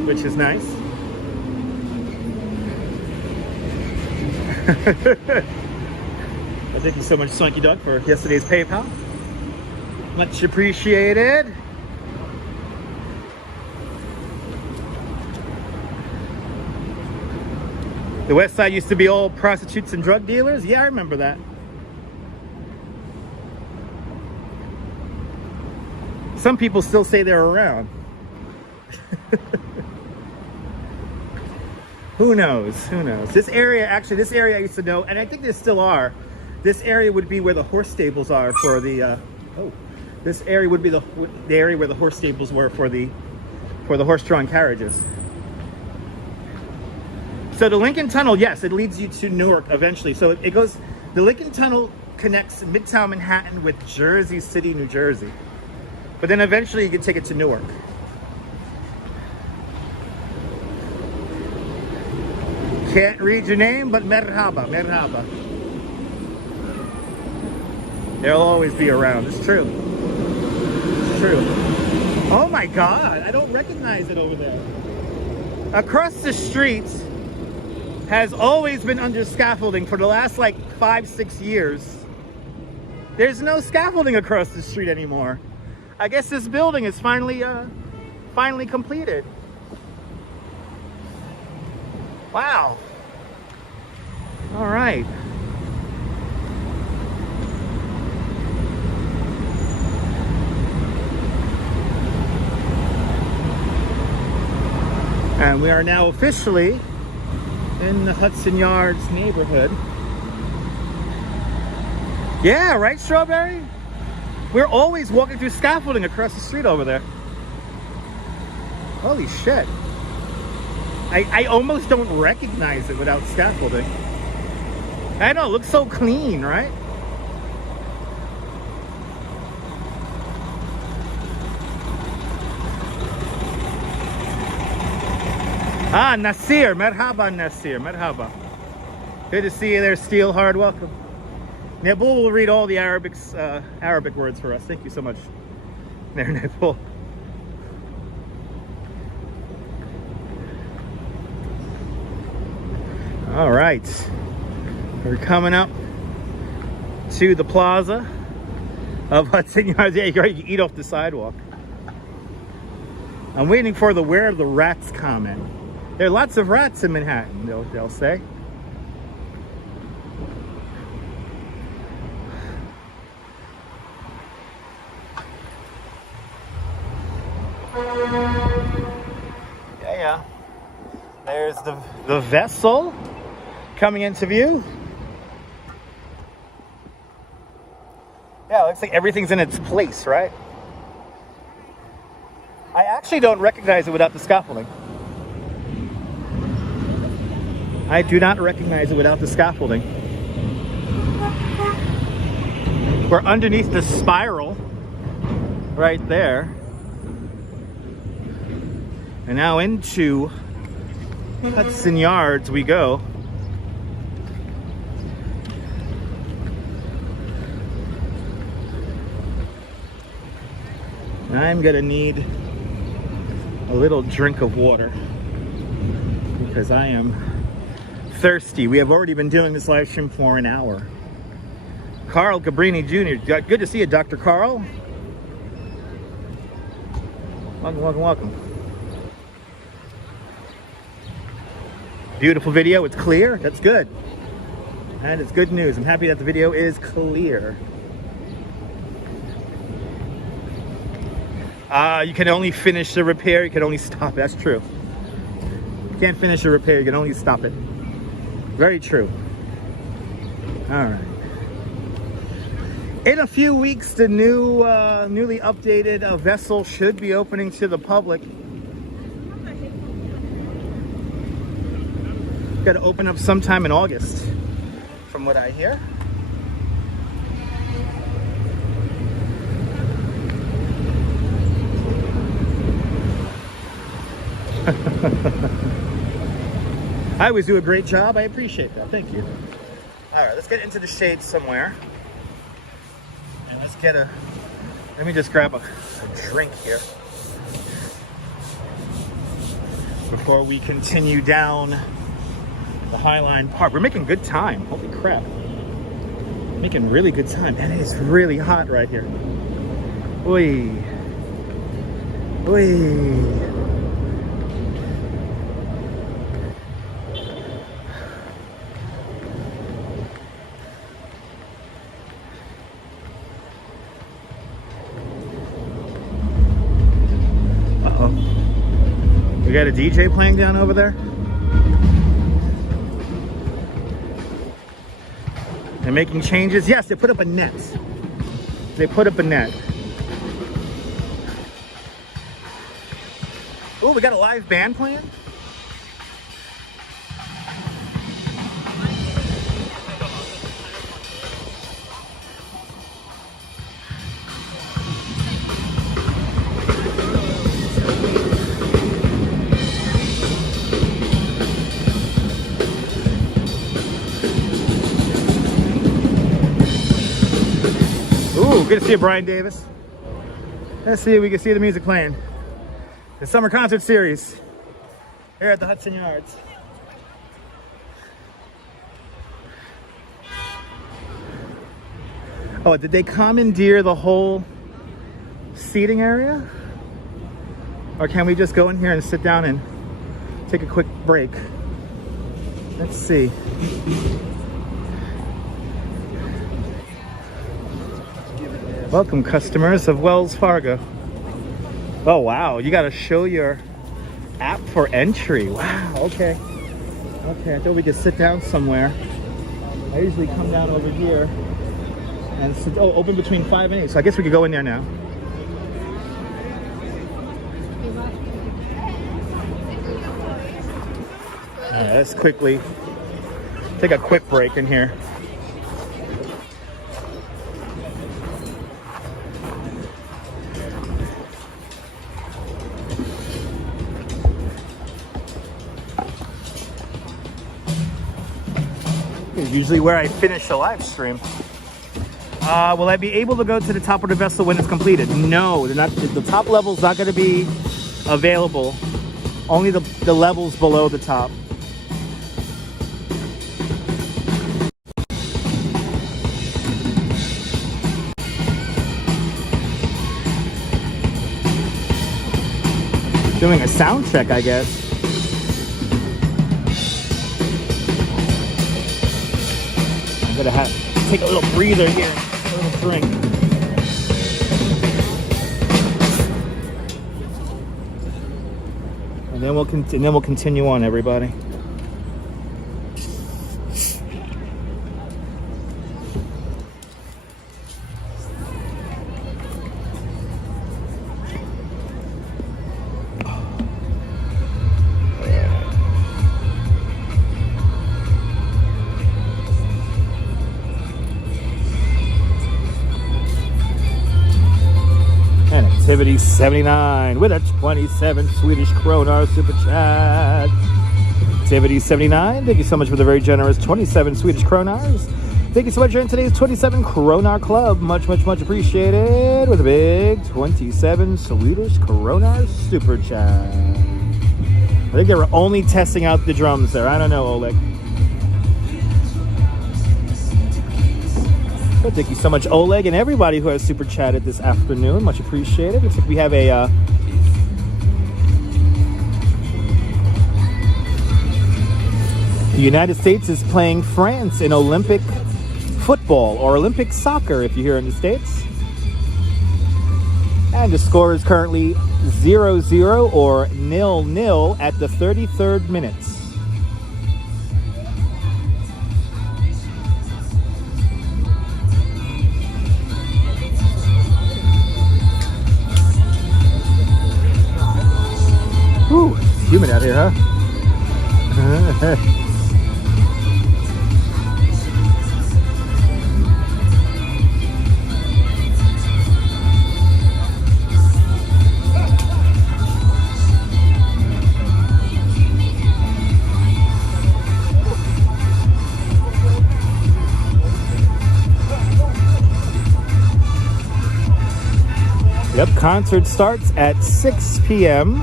which is nice. Thank you so much, Swanky Dog, for yesterday's PayPal. Much appreciated. The West Side used to be all prostitutes and drug dealers. Yeah, I remember that. Some people still say they're around. Who knows? Who knows? This area, actually, this area I used to know, and I think there still are. This area would be where the horse stables are for the. This area would be the area where the horse stables were for the horse-drawn carriages. So the Lincoln Tunnel, yes, it leads you to Newark eventually. So it goes. The Lincoln Tunnel connects Midtown Manhattan with Jersey City, New Jersey. But then eventually you can take it to Newark. Can't read your name, but merhaba, merhaba. They'll always be around. It's true. It's true. Oh my God, I don't recognize it over there. Across the street has always been under scaffolding for the last like 5-6 years. There's no scaffolding across the street anymore. I guess this building is finally completed. Wow. All right. And we are now officially in the Hudson Yards neighborhood. Yeah, right, Strawberry? We're always walking through scaffolding across the street over there. Holy shit. I almost don't recognize it without scaffolding. I know, it looks so clean, right? Ah, Nasir, merhaba Nasir, merhaba. Good to see you there, Steel Hard, welcome. Nebul will read all the Arabic words for us. Thank you so much. There, Nebul. All right, we're coming up to the plaza of Hudson Yards. Yeah, you can eat off the sidewalk. I'm waiting for the "where are the rats" comment. There are lots of rats in Manhattan, they'll say. Yeah. There's the vessel coming into view. Yeah, it looks like everything's in its place, right? I actually don't recognize it without the scaffolding. I do not recognize it without the scaffolding. We're underneath the spiral right there. And now into Hudson Yards we go. I'm gonna need a little drink of water because I am thirsty. We have already been doing this live stream for an hour. Carl Cabrini Jr. Good to see you, Dr. Carl. Welcome, welcome, welcome. Beautiful video, it's clear, that's good. And it's good news. I'm happy that the video is clear. You can only finish the repair, you can only stop it. That's true. You can't finish a repair, you can only stop it. Very true. All right. In a few weeks, the newly updated vessel should be opening to the public. Got to open up sometime in August, from what I hear. I always do a great job. I appreciate that. Thank you. All right, let's get into the shade somewhere. And let's get let me just grab a drink here before we continue down the Highline Park. We're making good time. Holy crap. Making really good time. And it is really hot right here. Oy. Oy. We got a DJ playing down over there. They're making changes. Yes, they put up a net. They put up a net. Oh, we got a live band playing? Ooh, good to see you, Brian Davis. Let's see if we can see the music playing. The summer concert series here at the Hudson Yards. Oh, did they commandeer the whole seating area? Or can we just go in here and sit down and take a quick break? Let's see. Welcome, customers of Wells Fargo. Oh, wow. You got to show your app for entry. Wow. Okay. Okay. I thought we could sit down somewhere. I usually come down over here and sit. Oh, open between 5 and 8. So I guess we could go in there now. All right, let's quickly take a quick break in here. Usually where I finish the live stream. Will I be able to go to the top of the vessel when it's completed? No, they're not. The top level's not going to be available. Only the levels below the top. Doing a sound check, I guess. Gonna take a little breather here, a little drink. And then we'll continue on, everybody. Activity 79 with a 27 Swedish kroner super chat. Activity 79, thank you so much for the very generous 27 Swedish kroners. Thank you so much for joining today's 27 kroner club. Much, much, much appreciated with a big 27 Swedish kroner super chat. I think they were only testing out the drums there. I don't know, Oleg. But thank you so much, Oleg, and everybody who has super chatted this afternoon. Much appreciated. Looks like we have a the United States is playing France in Olympic football, or Olympic soccer if you're here in the States. And the score is currently 0-0 or 0-0 at the 33rd minute. Whew, it's humid out here, huh? Yep, concert starts at 6 p.m.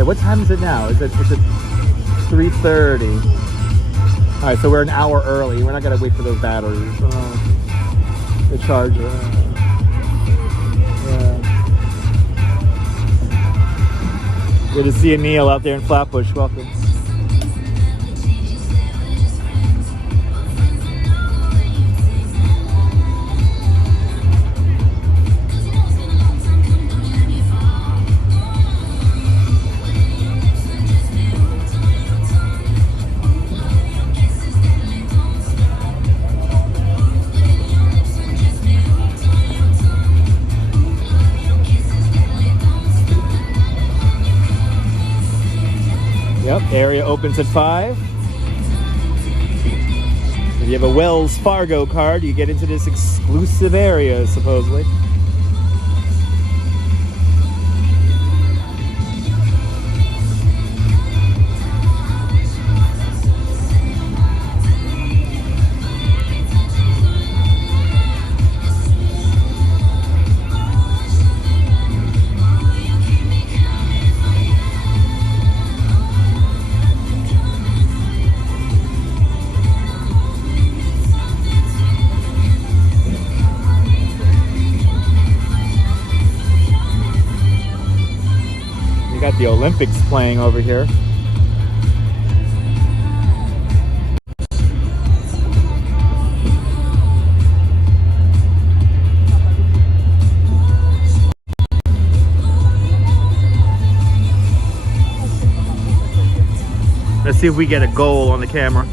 Hey, what time is it now? Is it 3:30? All right, so we're an hour early. We're not gonna wait for those batteries. The charger. Yeah. Good to see you, Neil, out there in Flatbush. Welcome. Yep, area opens at 5. If you have a Wells Fargo card, you get into this exclusive area, supposedly. Got the Olympics playing over here. Let's see if we get a goal on the camera.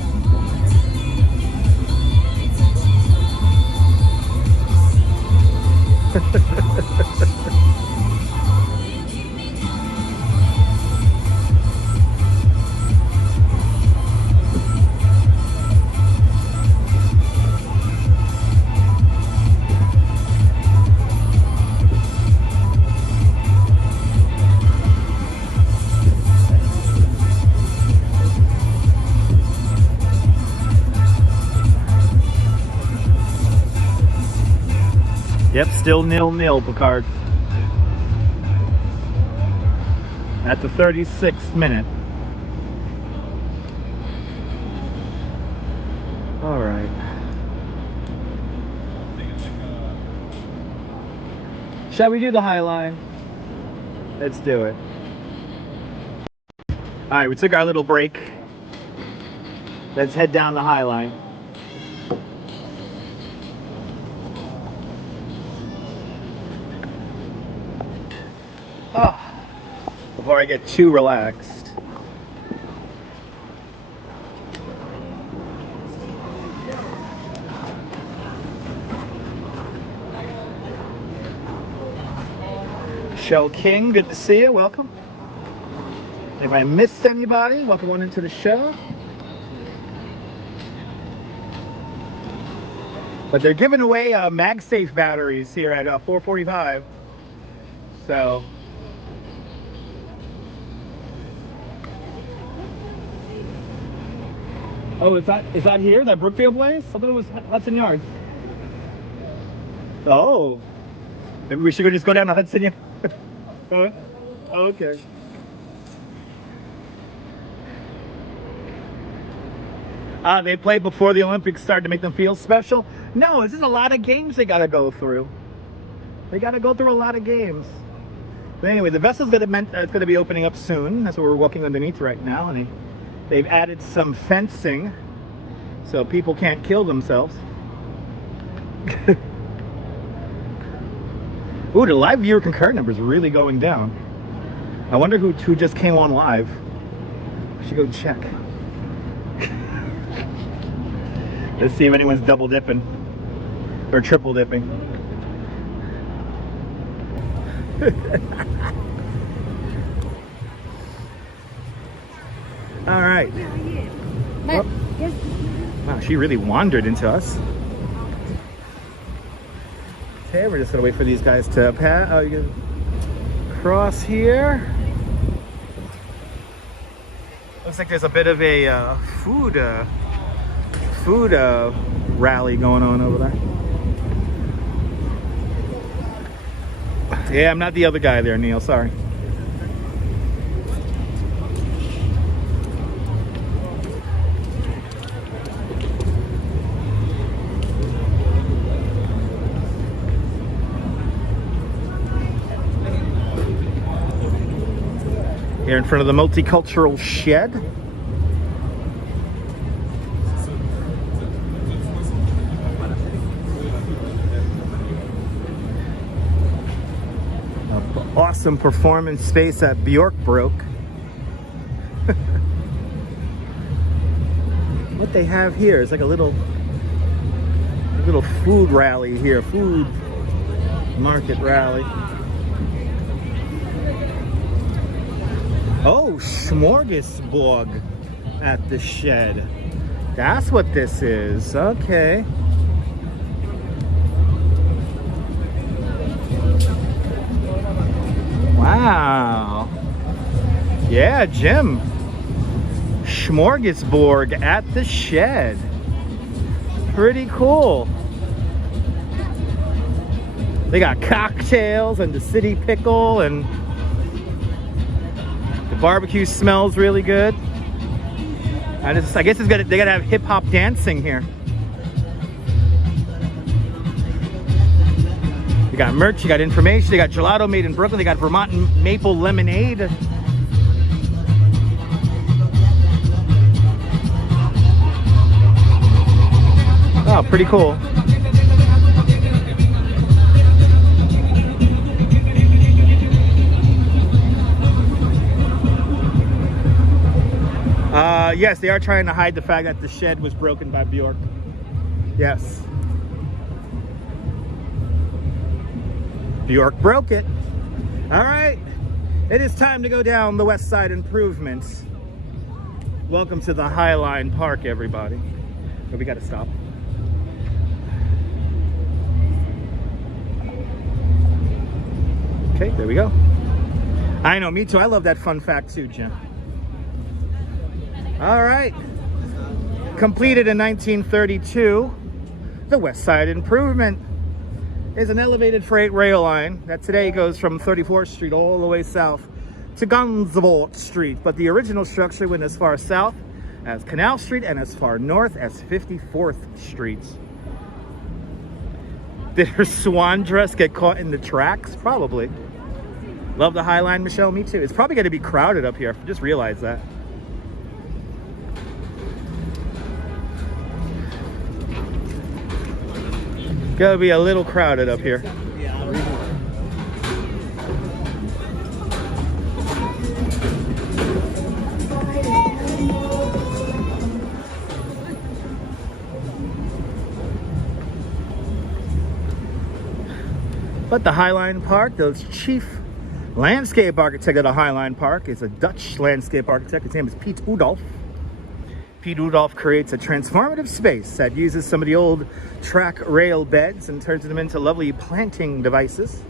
Yep, still 0-0, Picard. At the 36th minute. All right. Shall we do the High Line? Let's do it. All right, we took our little break. Let's head down the High Line. Oh, before I get too relaxed. Shell King, good to see you. Welcome. If I missed anybody, welcome on into the show. But they're giving away MagSafe batteries here at 445. So. Oh, is that here? That Brookfield place? I thought it was Hudson Yards. Oh, maybe we should just go down to Hudson Yards. Oh, okay. They played before the Olympics started to make them feel special. No, this is a lot of games they got to go through. They got to go through a lot of games. But anyway, the vessel's going to be opening up soon. That's what we're walking underneath right now, and they've added some fencing so people can't kill themselves. Ooh, the live viewer concurrent number is really going down. I wonder who just came on live. I should go check. Let's see if anyone's double dipping or triple dipping. All right. Oh. Wow, she really wandered into us. Okay, we're just gonna wait for these guys to pass. Oh, you can cross here. Looks like there's a bit of a food rally going on over there. Yeah, I'm not the other guy there, Neil. Sorry. Here in front of the multicultural shed. Awesome performance space that Bjork broke. What they have here is like a little food rally here, food market rally. Oh, smorgasbord at the shed. That's what this is. Okay. Wow. Yeah, Jim. Smorgasbord at the shed. Pretty cool. They got cocktails and the city pickle, and the barbecue smells really good. I guess they gotta have hip hop dancing here. You got merch, you got information, they got gelato made in Brooklyn, they got Vermont maple lemonade. Oh, pretty cool. Yes, they are trying to hide the fact that the shed was broken by Bjork. Yes. Bjork broke it. All right. It is time to go down the West Side Improvements. Welcome to the Highline Park, everybody. Oh, we got to stop. Okay, there we go. I know, me too. I love that fun fact too, Jim. All right. Completed in 1932, the West Side Improvement is an elevated freight rail line that today goes from 34th Street all the way south to Gunzvort Street. But the original structure went as far south as Canal Street and as far north as 54th Street. Did her swan dress get caught in the tracks? Probably. Love the High Line, Michelle. Me too. It's probably going to be crowded up here. I just realized that. Gonna be a little crowded up here. But the Highline Park, the chief landscape architect of the Highline Park is a Dutch landscape architect. His name is Piet Oudolf. Piet Oudolf creates a transformative space that uses some of the old track rail beds and turns them into lovely planting devices.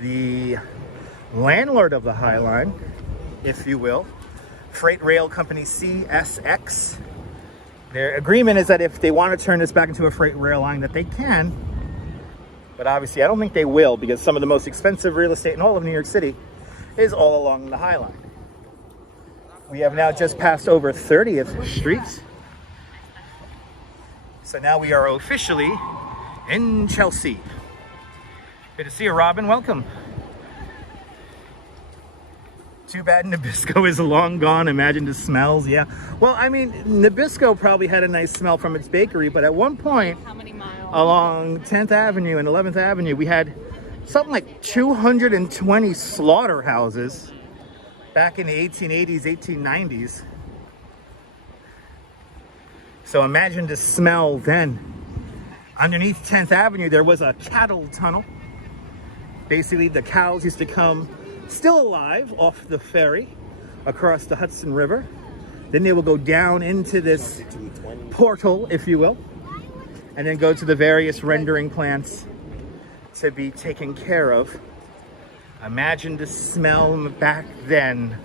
The landlord of the Highline, if you will, freight rail company CSX, their agreement is that if they want to turn this back into a freight rail line, that they can. But obviously, I don't think they will, because some of the most expensive real estate in all of New York City is all along the High Line. We have now just passed over 30th Street. So now we are officially in Chelsea. Good to see you, Robin. Welcome. Too bad Nabisco is long gone. Imagine the smells. Yeah. Well, I mean, Nabisco probably had a nice smell from its bakery, but at one point, How many miles? along 10th Avenue and 11th Avenue, we had something like 220 slaughterhouses back in the 1880s, 1890s. So imagine the smell then. Underneath 10th Avenue, there was a cattle tunnel. Basically, the cows used to come still alive off the ferry across the Hudson River. Then they will go down into this portal, if you will, and then go to the various rendering plants to be taken care of. Imagine the smell back then.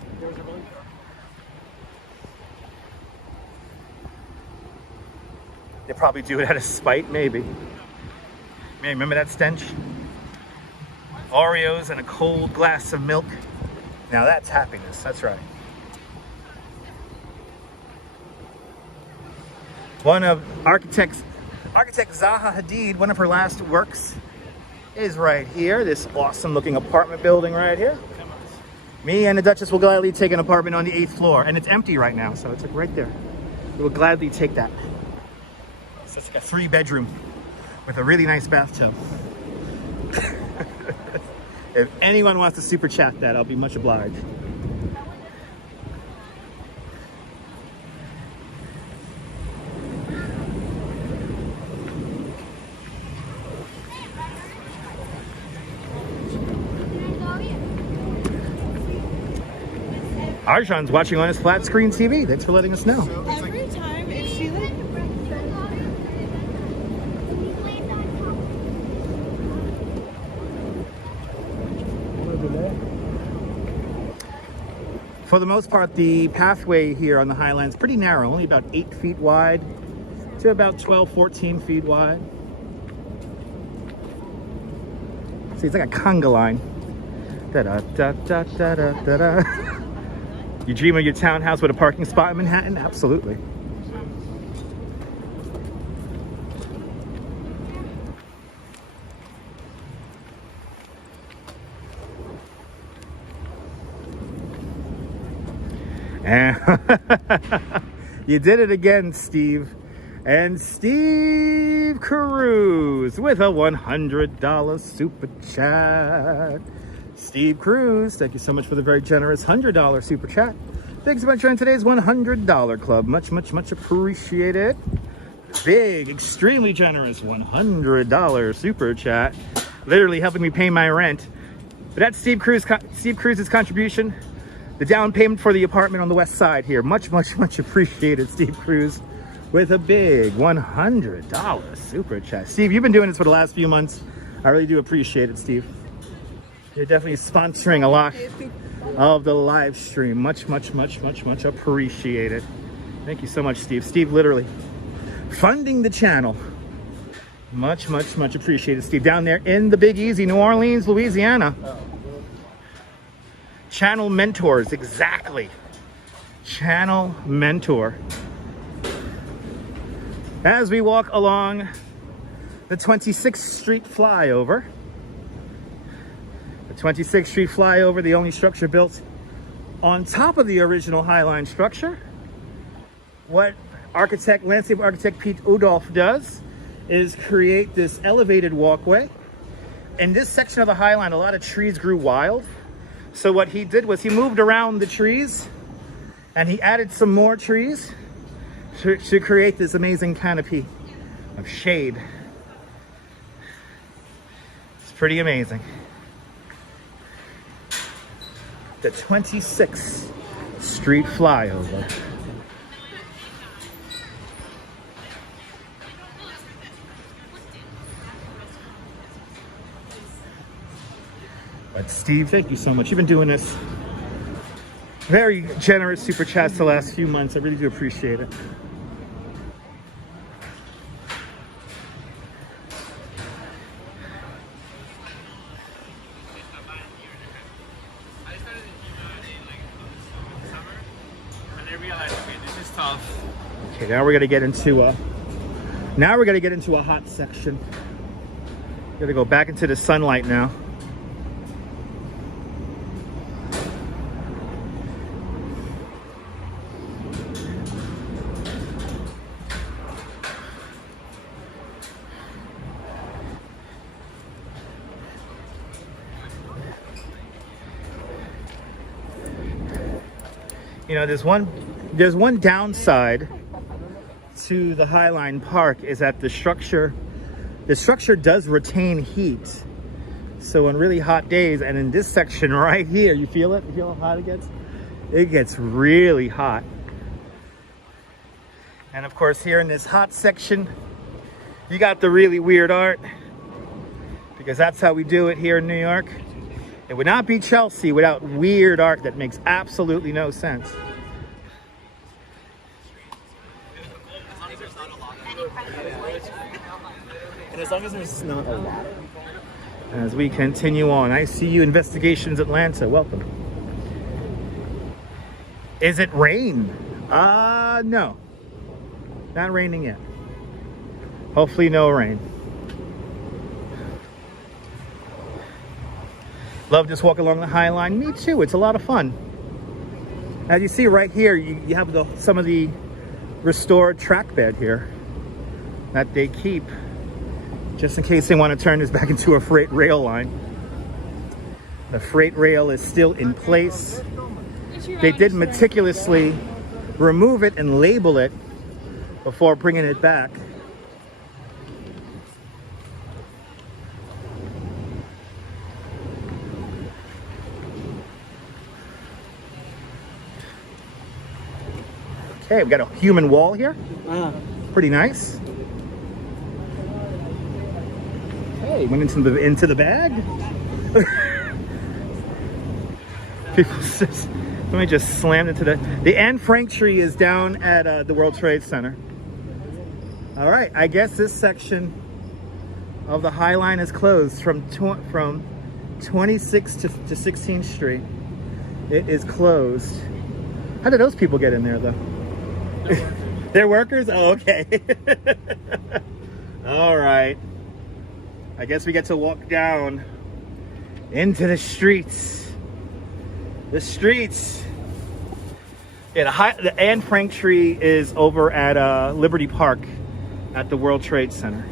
They probably do it out of spite, maybe. Man, remember that stench? Oreos and a cold glass of milk. Now that's happiness, that's right. One of architect Zaha Hadid, one of her last works is right here. This awesome looking apartment building right here. Me and the Duchess will gladly take an apartment on the 8th floor, and it's empty right now, so it's like right there. We will gladly take that. It's just like a 3-bedroom with a really nice bathtub. If anyone wants to super chat that, I'll be much obliged. Arjan's watching on his flat screen TV. Thanks for letting us know. Every time if she like For the most part, the pathway here on the Highlands is pretty narrow, only about 8 feet wide to about 12, 14 feet wide. See, it's like a conga line. Da-da-da-da-da-da-da. You dream of your townhouse with a parking spot in Manhattan? Absolutely. And you did it again, Steve. And Steve Cruz with a $100 super chat. Steve Cruz, thank you so much for the very generous $100 super chat. Thanks so much for joining today's $100 club. Much, much, much appreciated. Big, extremely generous $100 super chat. Literally helping me pay my rent. But that's Steve Cruz's contribution. The down payment for the apartment on the west side here. Much, much, much appreciated, Steve Cruz, with a big $100 super chat. Steve, you've been doing this for the last few months. I really do appreciate it, Steve. You're definitely sponsoring a lot of the live stream. Much, much, much, much, much appreciated. Thank you so much, Steve. Steve literally funding the channel. Much, much, much appreciated, Steve. Down there in the Big Easy, New Orleans, Louisiana. Channel mentors, exactly. Channel mentor. As we walk along the 26th Street flyover. The 26th Street flyover, the only structure built on top of the original Highline structure. What landscape architect Pete Udolph does is create this elevated walkway. In this section of the Highline, a lot of trees grew wild. So what he did was he moved around the trees and he added some more trees to create this amazing canopy of shade. It's pretty amazing. The 26th Street flyover. But Steve, thank you so much. You've been doing this very generous super chats the last few months. I really do appreciate it. Okay, now we're gonna get into a hot section. We're gonna go back into the sunlight now. You know, there's one downside to the Highline Park is that the structure does retain heat. So on really hot days, and in this section right here, you feel it? You feel how hot it gets? It gets really hot. And of course, here in this hot section, you got the really weird art, because that's how we do it here in New York. It would not be Chelsea without weird art that makes absolutely no sense. And as long as there's not a lot. As we continue on, I see you, Investigations Atlanta. Welcome. Is it rain? No. Not raining yet. Hopefully no rain. Love just walking along the High Line. Me too. It's a lot of fun. As you see right here, you have some of the restored track bed here that they keep just in case they want to turn this back into a freight rail line. The freight rail is still in place. They did meticulously remove it and label it before bringing it back. Okay, we've got a human wall here. Pretty nice. Okay, went into the bag. People just, let me just slam into the Anne Frank tree is down at the World Trade Center. All right, I guess this section of the High Line is closed from 26th to 16th Street. It is closed. How did those people get in there though? They're workers? Oh, okay. All right. I guess we get to walk down into the streets. The streets. Yeah, the Anne Frank tree is over at Liberty Park at the World Trade Center.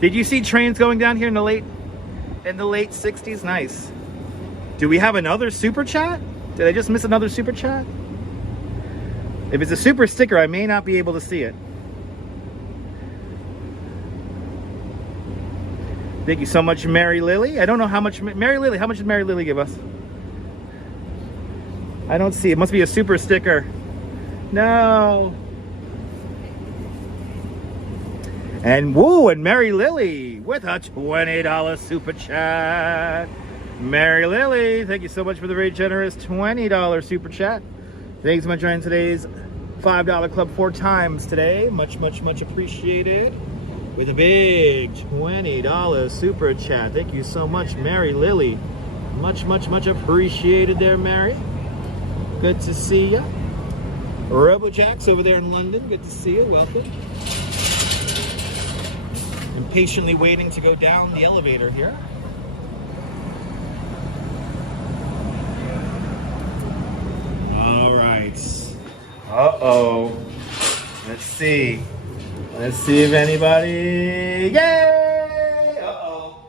Did you see trains going down here in the late 60s? Nice. Do we have another super chat? Did I just miss another super chat? If it's a super sticker, I may not be able to see it. Thank you so much, Mary Lily. I don't know how much, Mary Lily, how much did Mary Lily give us? I don't see it. Must be a super sticker. No. And woo, and Mary Lily with a $20 super chat. Mary Lily, thank you so much for the very generous $20 super chat. Thanks so much for joining today's $5 club 4 times today. Much, much, much appreciated. With a big $20 super chat. Thank you so much, Mary Lily. Much, much, much appreciated there, Mary. Good to see you. RoboJack's over there in London. Good to see you. Welcome. Impatiently waiting to go down the elevator here. All right. Uh-oh. Let's see. Let's see if anybody... Yay! Uh-oh.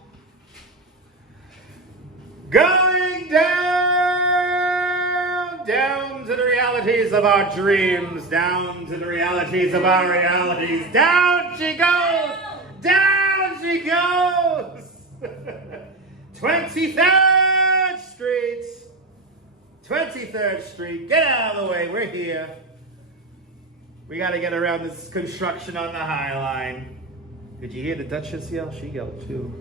Going down! Down to the realities of our dreams. Down to the realities of our realities. Down she goes! Down she goes! 23rd Street. 23rd Street. Get out of the way. We're here. We got to get around this construction on the High Line. Did you hear the Duchess yell? She yelled too.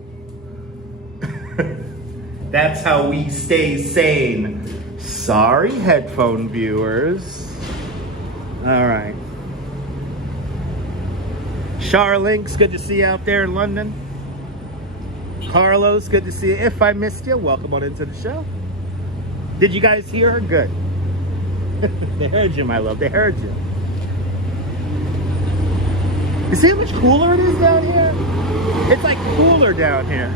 That's how we stay sane. Sorry, headphone viewers. All right. Charlinks, good to see you out there in London. Carlos, good to see you. If I missed you, welcome on into the show. Did you guys hear her? Good. They heard you, my love. They heard you. You see how much cooler it is down here? It's like cooler down here.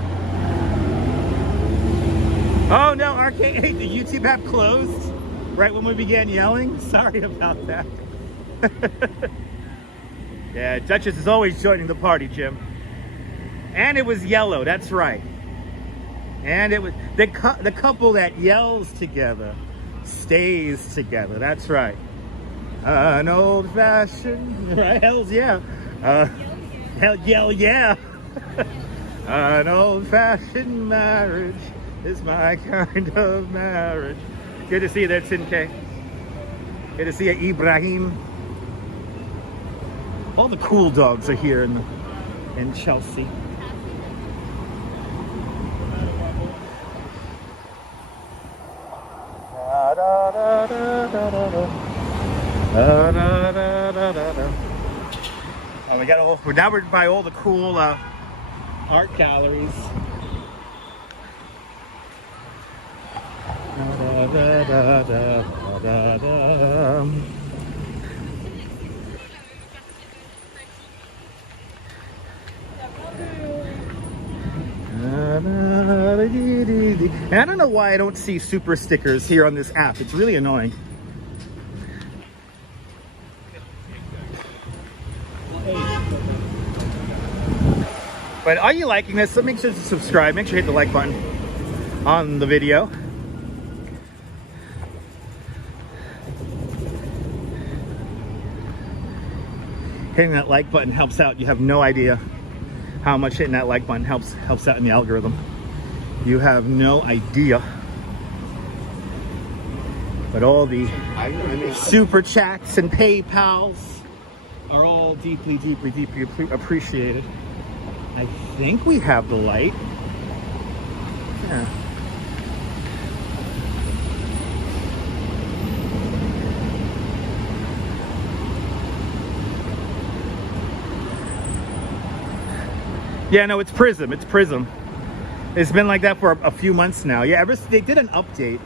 Oh no, Arcade, the YouTube app closed right when we began yelling. Sorry about that. Yeah, Duchess is always joining the party, Jim. And it was yellow, that's right. And it was the couple that yells together stays together, that's right. An old-fashioned, right? Hells yeah. Hell yeah. An old-fashioned marriage is my kind of marriage. Good to see you there, Tin K. Good to see you, Ibrahim. All the cool dogs are here in Chelsea. Oh, we got now we're by all the cool art galleries. And I don't know why I don't see super stickers here on this app. It's really annoying. But are you liking this? So make sure to subscribe. Make sure you hit the like button on the video. Hitting that like button helps out. You have no idea how much hitting that like button helps out in the algorithm. You have no idea. But all the super chats and PayPals are all deeply appreciated. I think we have the light. Yeah. Yeah, no, it's Prism. It's Prism. It's been like that for a few months now. Yeah, they did an update.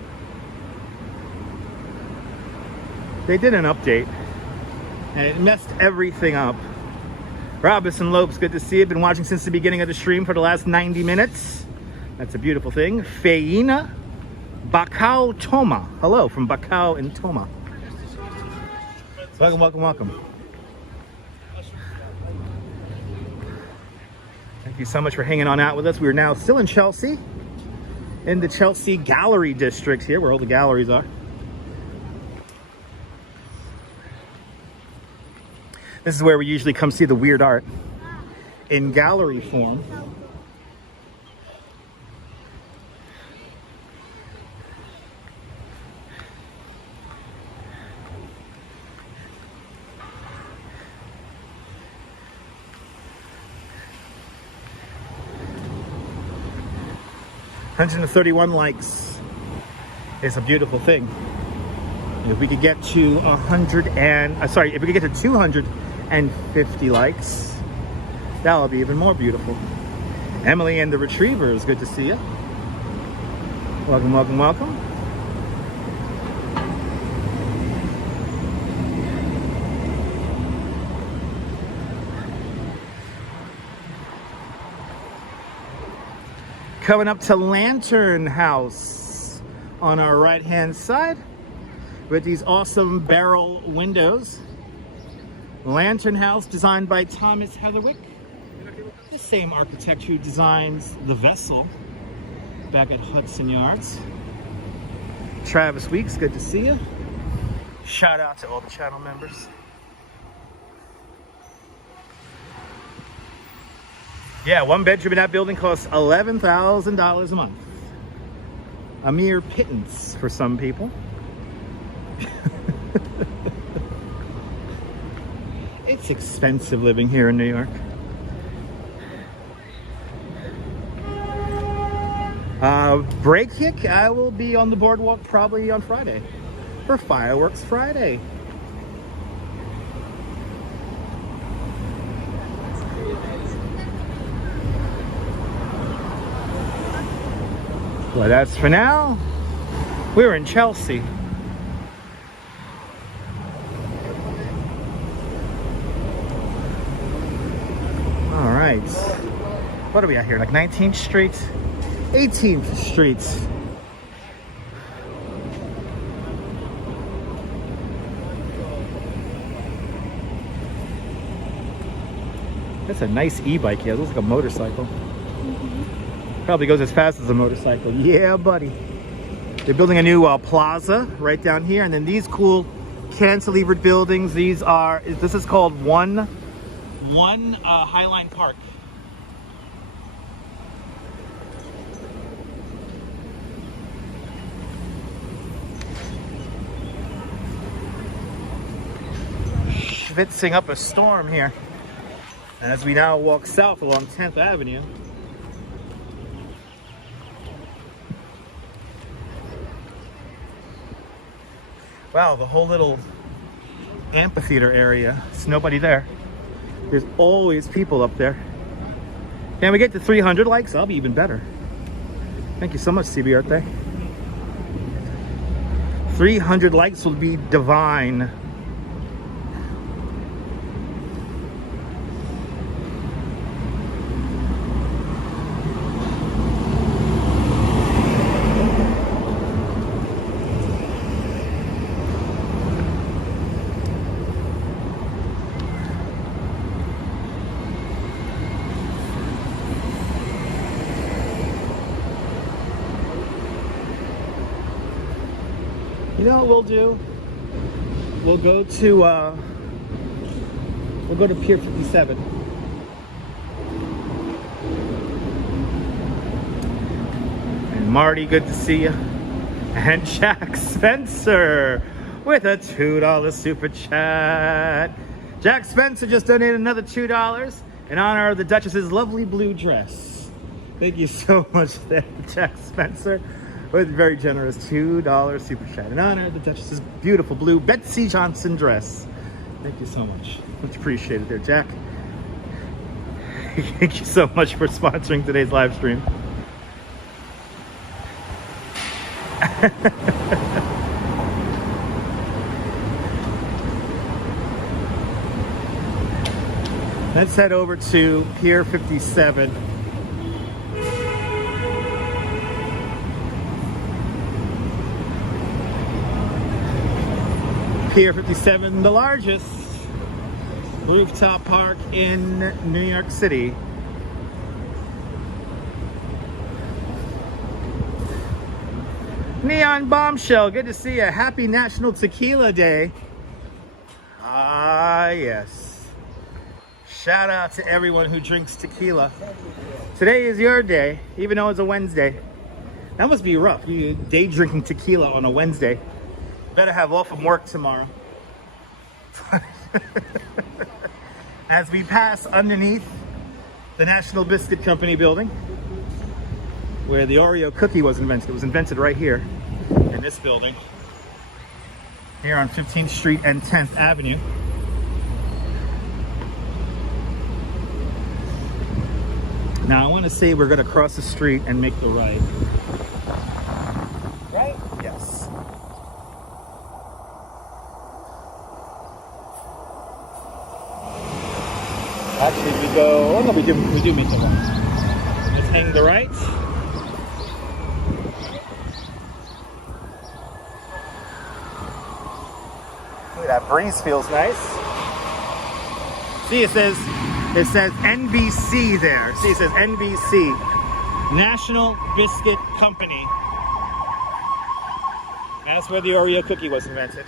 They did an update. And it messed everything up. Robinson Lopes, good to see you. Been watching since the beginning of the stream for the last 90 minutes. That's a beautiful thing. Feina Bacau Toma. Hello from Bacau and Toma. Welcome, welcome, welcome. Thank you so much for hanging on out with us. We're now still in Chelsea, in the Chelsea Gallery District here, where all the galleries are. This is where we usually come see the weird art in gallery form. $131 likes. It's a beautiful thing. And if we could get to if we could get to 250 likes, that would be even more beautiful. Emily and the Retrievers, good to see you. Welcome, welcome, welcome. Coming up to Lantern House on our right hand side with these awesome barrel windows. Lantern House designed by Thomas Heatherwick, the same architect who designs the Vessel back at Hudson Yards. Travis Weeks, good to see you. Shout out to all the channel members. Yeah, one bedroom in that building costs $11,000 a month. A mere pittance for some people. It's expensive living here in New York. Break kick, I will be on the boardwalk probably on Friday for Fireworks Friday. Well, that's for now. We're in Chelsea. All right. What are we at here? Like 19th Street? 18th Street. That's a nice e-bike here. It looks like a motorcycle. Probably goes as fast as a motorcycle. Yeah, buddy. They're building a new plaza right down here, and then these cool cantilevered buildings. This is called One Highline Park. Schwitzing up a storm here. And as we now walk south along 10th Avenue, wow, the whole little amphitheater area, there's nobody there. There's always people up there. Can we get to 300 likes? That'll be even better. Thank you so much, CBRT. 300 likes will be divine. You know what we'll do? We'll go to Pier 57. And Marty, good to see you. And Jack Spencer with a $2 super chat. Jack Spencer just donated another $2 in honor of the Duchess's lovely blue dress. Thank you so much there, Jack Spencer, with a very generous $2 super chat in honor of the Duchess's beautiful blue Betsy Johnson dress. Thank you so much. Much appreciated there, Jack. Thank you so much for sponsoring today's live stream. Let's head over to Pier 57. Pier 57, the largest rooftop park in New York City. Neon Bombshell, good to see you. Happy National Tequila Day. Ah, yes. Shout out to everyone who drinks tequila. Today is your day, even though it's a Wednesday. That must be rough. You day drinking tequila on a Wednesday. Better have off from work tomorrow. As we pass underneath the National Biscuit Company building, where the Oreo cookie was invented. It was invented right here in this building, here on 15th Street and 10th Avenue. Now I want to say we're going to cross the street and make the right. Right? Yes. Actually, we go. Oh no, we do make the right. Let's hang the right. Look at that breeze, feels nice. See, it says NBC there. See, it says NBC, National Biscuit Company. That's where the Oreo cookie was invented.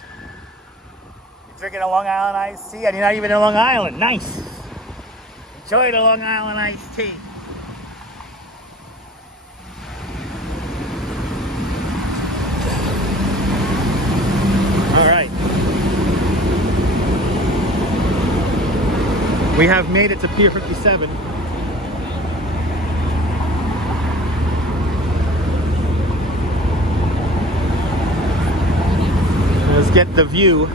You're drinking a Long Island iced tea, and you're not even in Long Island. Nice. Enjoy the Long Island iced tea. All right. We have made it to Pier 57. Let's get the view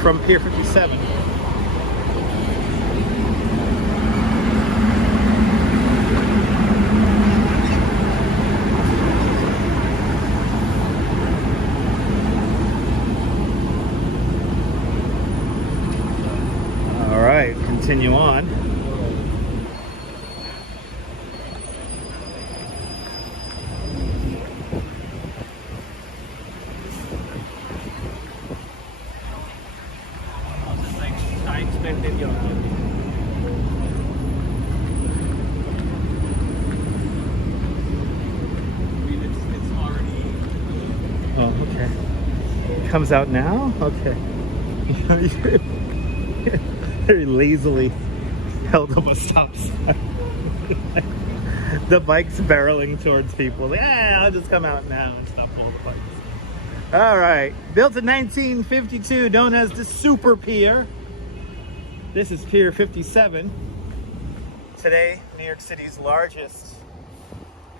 from Pier 57. All right, continue on. Oh, okay. It comes out now? Okay. Very lazily held up a stop sign. The bike's barreling towards people. Yeah, I'll just come out now and stop all the bikes. All right. Built in 1952, known as the Super Pier. This is Pier 57. Today, New York City's largest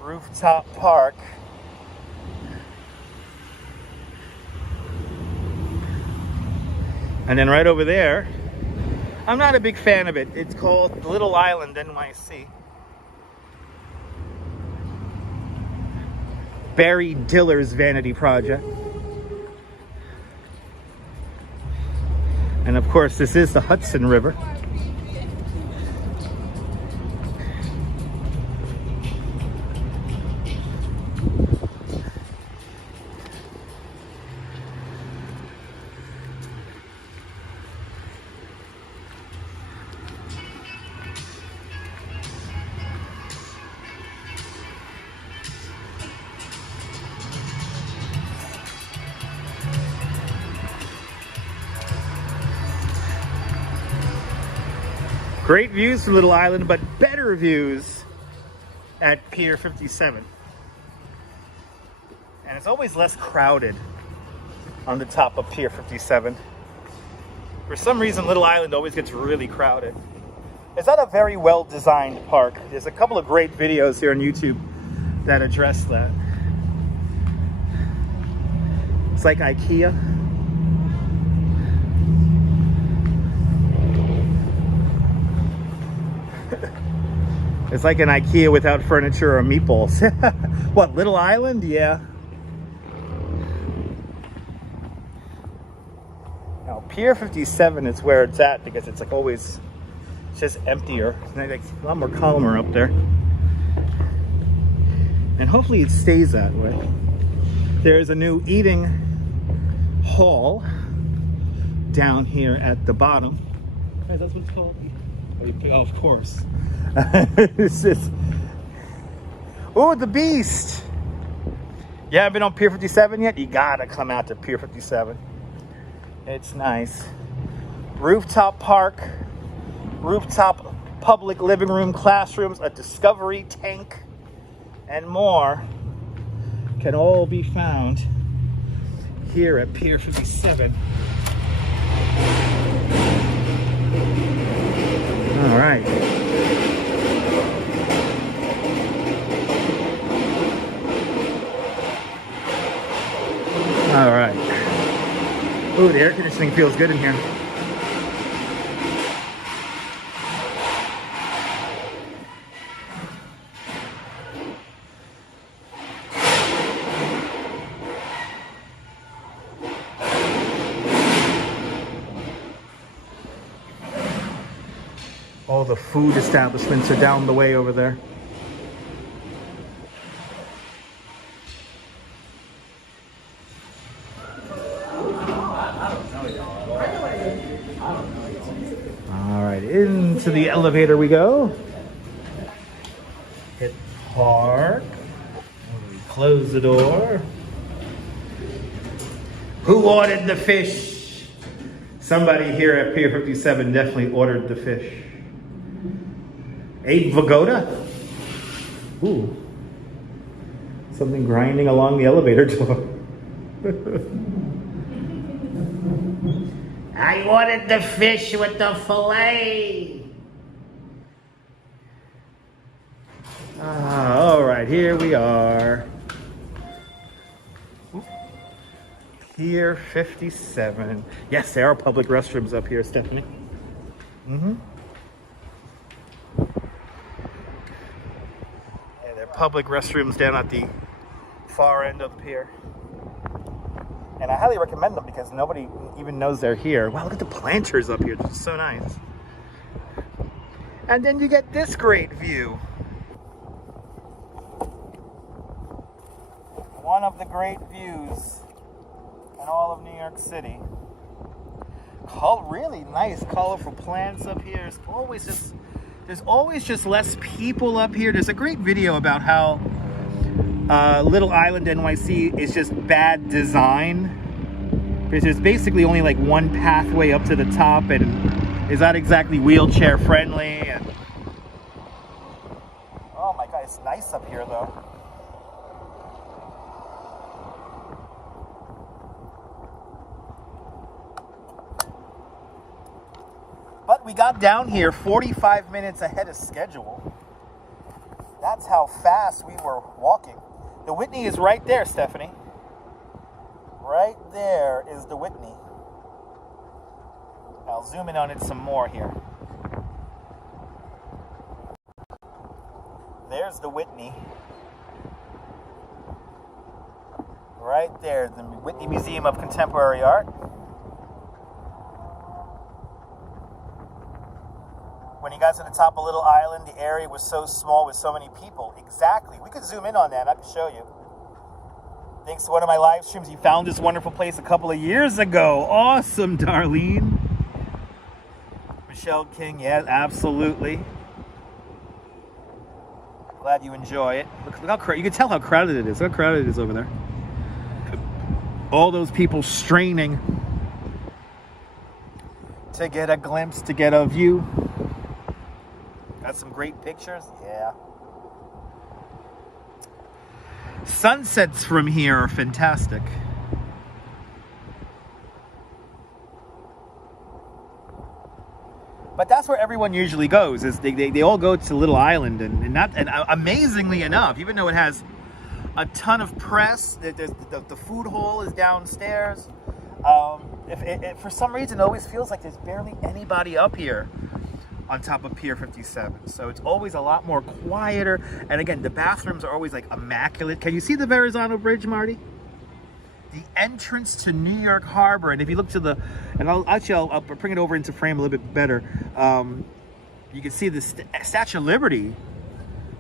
rooftop park. And then right over there, I'm not a big fan of it. It's called Little Island, NYC. Barry Diller's vanity project. And of course, this is the Hudson River. Great views from Little Island, but better views at Pier 57. And it's always less crowded on the top of Pier 57. For some reason, Little Island always gets really crowded. It's not a very well-designed park. There's a couple of great videos here on YouTube that address that. It's like IKEA. It's like an IKEA without furniture or meatballs. What, Little Island? Yeah. Now, Pier 57 is where it's at because it's like always, it's just emptier. It's like a lot more calmer up there. And hopefully it stays that way. There's a new eating hall down here at the bottom. Guys, that's what it's called? Oh, of course. It's just... Oh, the Beast! You haven't been on Pier 57 yet? You gotta come out to Pier 57. It's nice. Rooftop park, rooftop public living room, classrooms, a discovery tank, and more can all be found here at Pier 57. All right. All right. Ooh, the air conditioning feels good in here. All the food establishments are down the way over there. All right, into the elevator we go. Hit park. Close the door. Who ordered the fish? Somebody here at Pier 57 definitely ordered the fish. A Vagoda? Ooh. Something grinding along the elevator door. I ordered the fish with the fillet. All right, here we are. Pier 57. Yes, there are public restrooms up here, Stephanie. Mm-hmm. Yeah, there are public restrooms down at the far end of the pier. And I highly recommend them because nobody even knows they're here. Wow, look at the planters up here. It's so nice. And then you get this great view. One of the great views in all of New York City. Really nice, colorful plants up here. There's always just less people up here. There's a great video about how Little Island, NYC is just bad design. Because there's basically only like one pathway up to the top and it's not exactly wheelchair friendly. And oh my God, it's nice up here though. But we got down here 45 minutes ahead of schedule. That's how fast we were walking. The Whitney is right there, Stephanie. Right there is the Whitney. I'll zoom in on it some more here. There's the Whitney. Right there, the Whitney Museum of Contemporary Art. When you got to the top of Little Island, the area was so small with so many people. Exactly. We could zoom in on that. I could show you. Thanks to one of my live streams, you found this wonderful place a couple of years ago. Awesome, Darlene. Michelle King, yeah, absolutely. Glad you enjoy it. Look how crowded. You can tell how crowded it is. Look how crowded it is over there. All those people straining to get a glimpse, to get a view. some great pictures. Yeah. Sunsets from here are fantastic. But that's where everyone usually goes. Is they all go to Little Island, and amazingly enough, even though it has a ton of press, the food hall is downstairs. If for some reason it always feels like there's barely anybody up here on top of Pier 57. So it's always a lot more quieter. And again, the bathrooms are always like immaculate. Can you see the Verizon Bridge, Marty? The entrance to New York Harbor. And if you look to the, and I'll bring it over into frame a little bit better. You can see the Statue of Liberty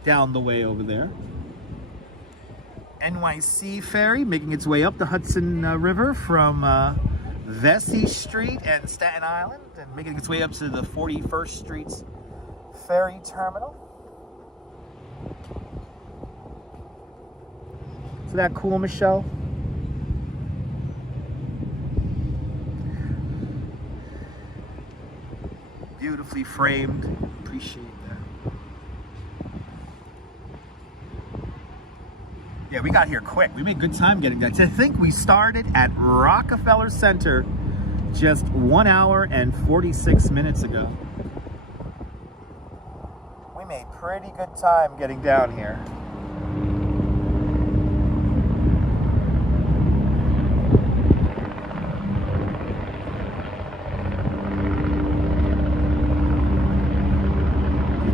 down the way over there. NYC ferry making its way up the Hudson River from Vesey Street and Staten Island, and making its way up to the 41st Street's ferry terminal. Isn't that cool, Michelle? Beautifully framed. Appreciate that. Yeah, we got here quick. We made good time getting there. I think we started at Rockefeller Center just 1 hour and 46 minutes ago. We made pretty good time getting down here.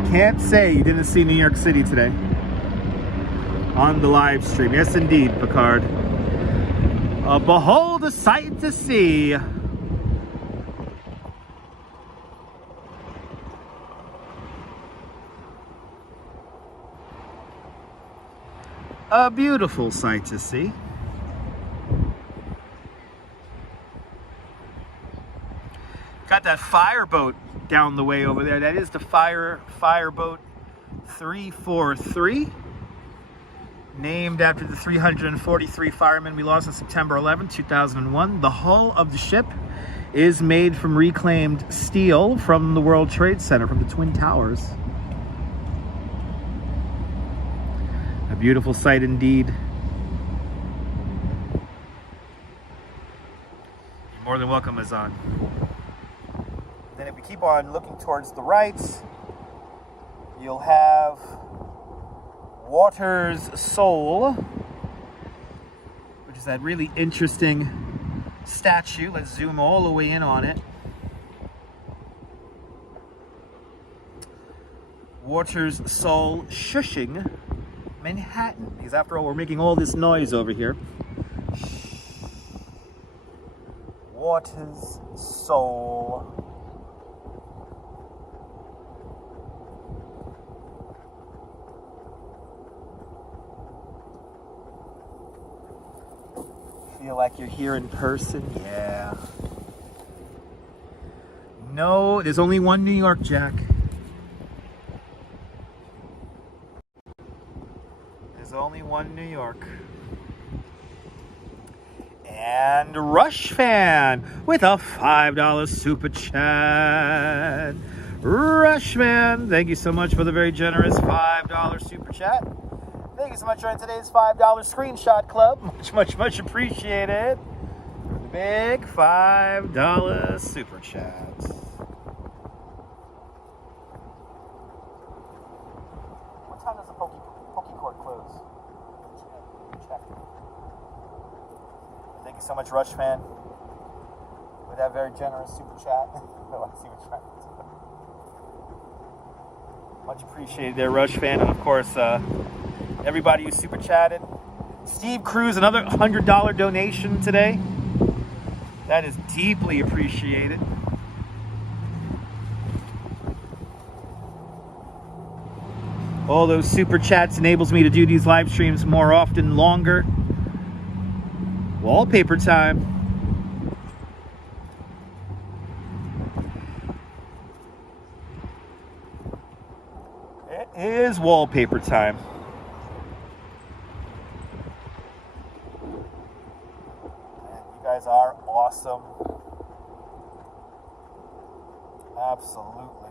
You can't say you didn't see New York City today on the live stream. Yes, indeed, Picard. Behold a sight to see. A beautiful sight to see. Got that fireboat down the way over there. That is the fireboat 343. Named after the 343 firemen we lost on September 11, 2001. The hull of the ship is made from reclaimed steel from the World Trade Center, from the Twin Towers. A beautiful sight indeed. You're more than welcome, Azan. Then if we keep on looking towards the right, you'll have Water's Soul, which is that really interesting statue. Let's zoom all the way in on it. Water's Soul shushing Manhattan, because after all, we're making all this noise over here. Water's Soul. Feel like you're here in person? Yeah. No, there's only one New York, Jack. There's only one New York. And Rush Fan with a $5 super chat. Rush Fan, thank you so much for the very generous $5 super chat. Thank you so much for joining today's $5 Screenshot Club. Much appreciated. The big $5 super chat. What time does the Poke Court close? Check. Thank you so much, Rush Fan, with that very generous super chat. I see what you're trying to do. Much appreciated there, Rush Fan, and of course, everybody who super chatted. Steve Cruz, another $100 donation today. That is deeply appreciated. All those super chats enables me to do these live streams more often, longer. Wallpaper time. It is wallpaper time. Guys are awesome. Absolutely.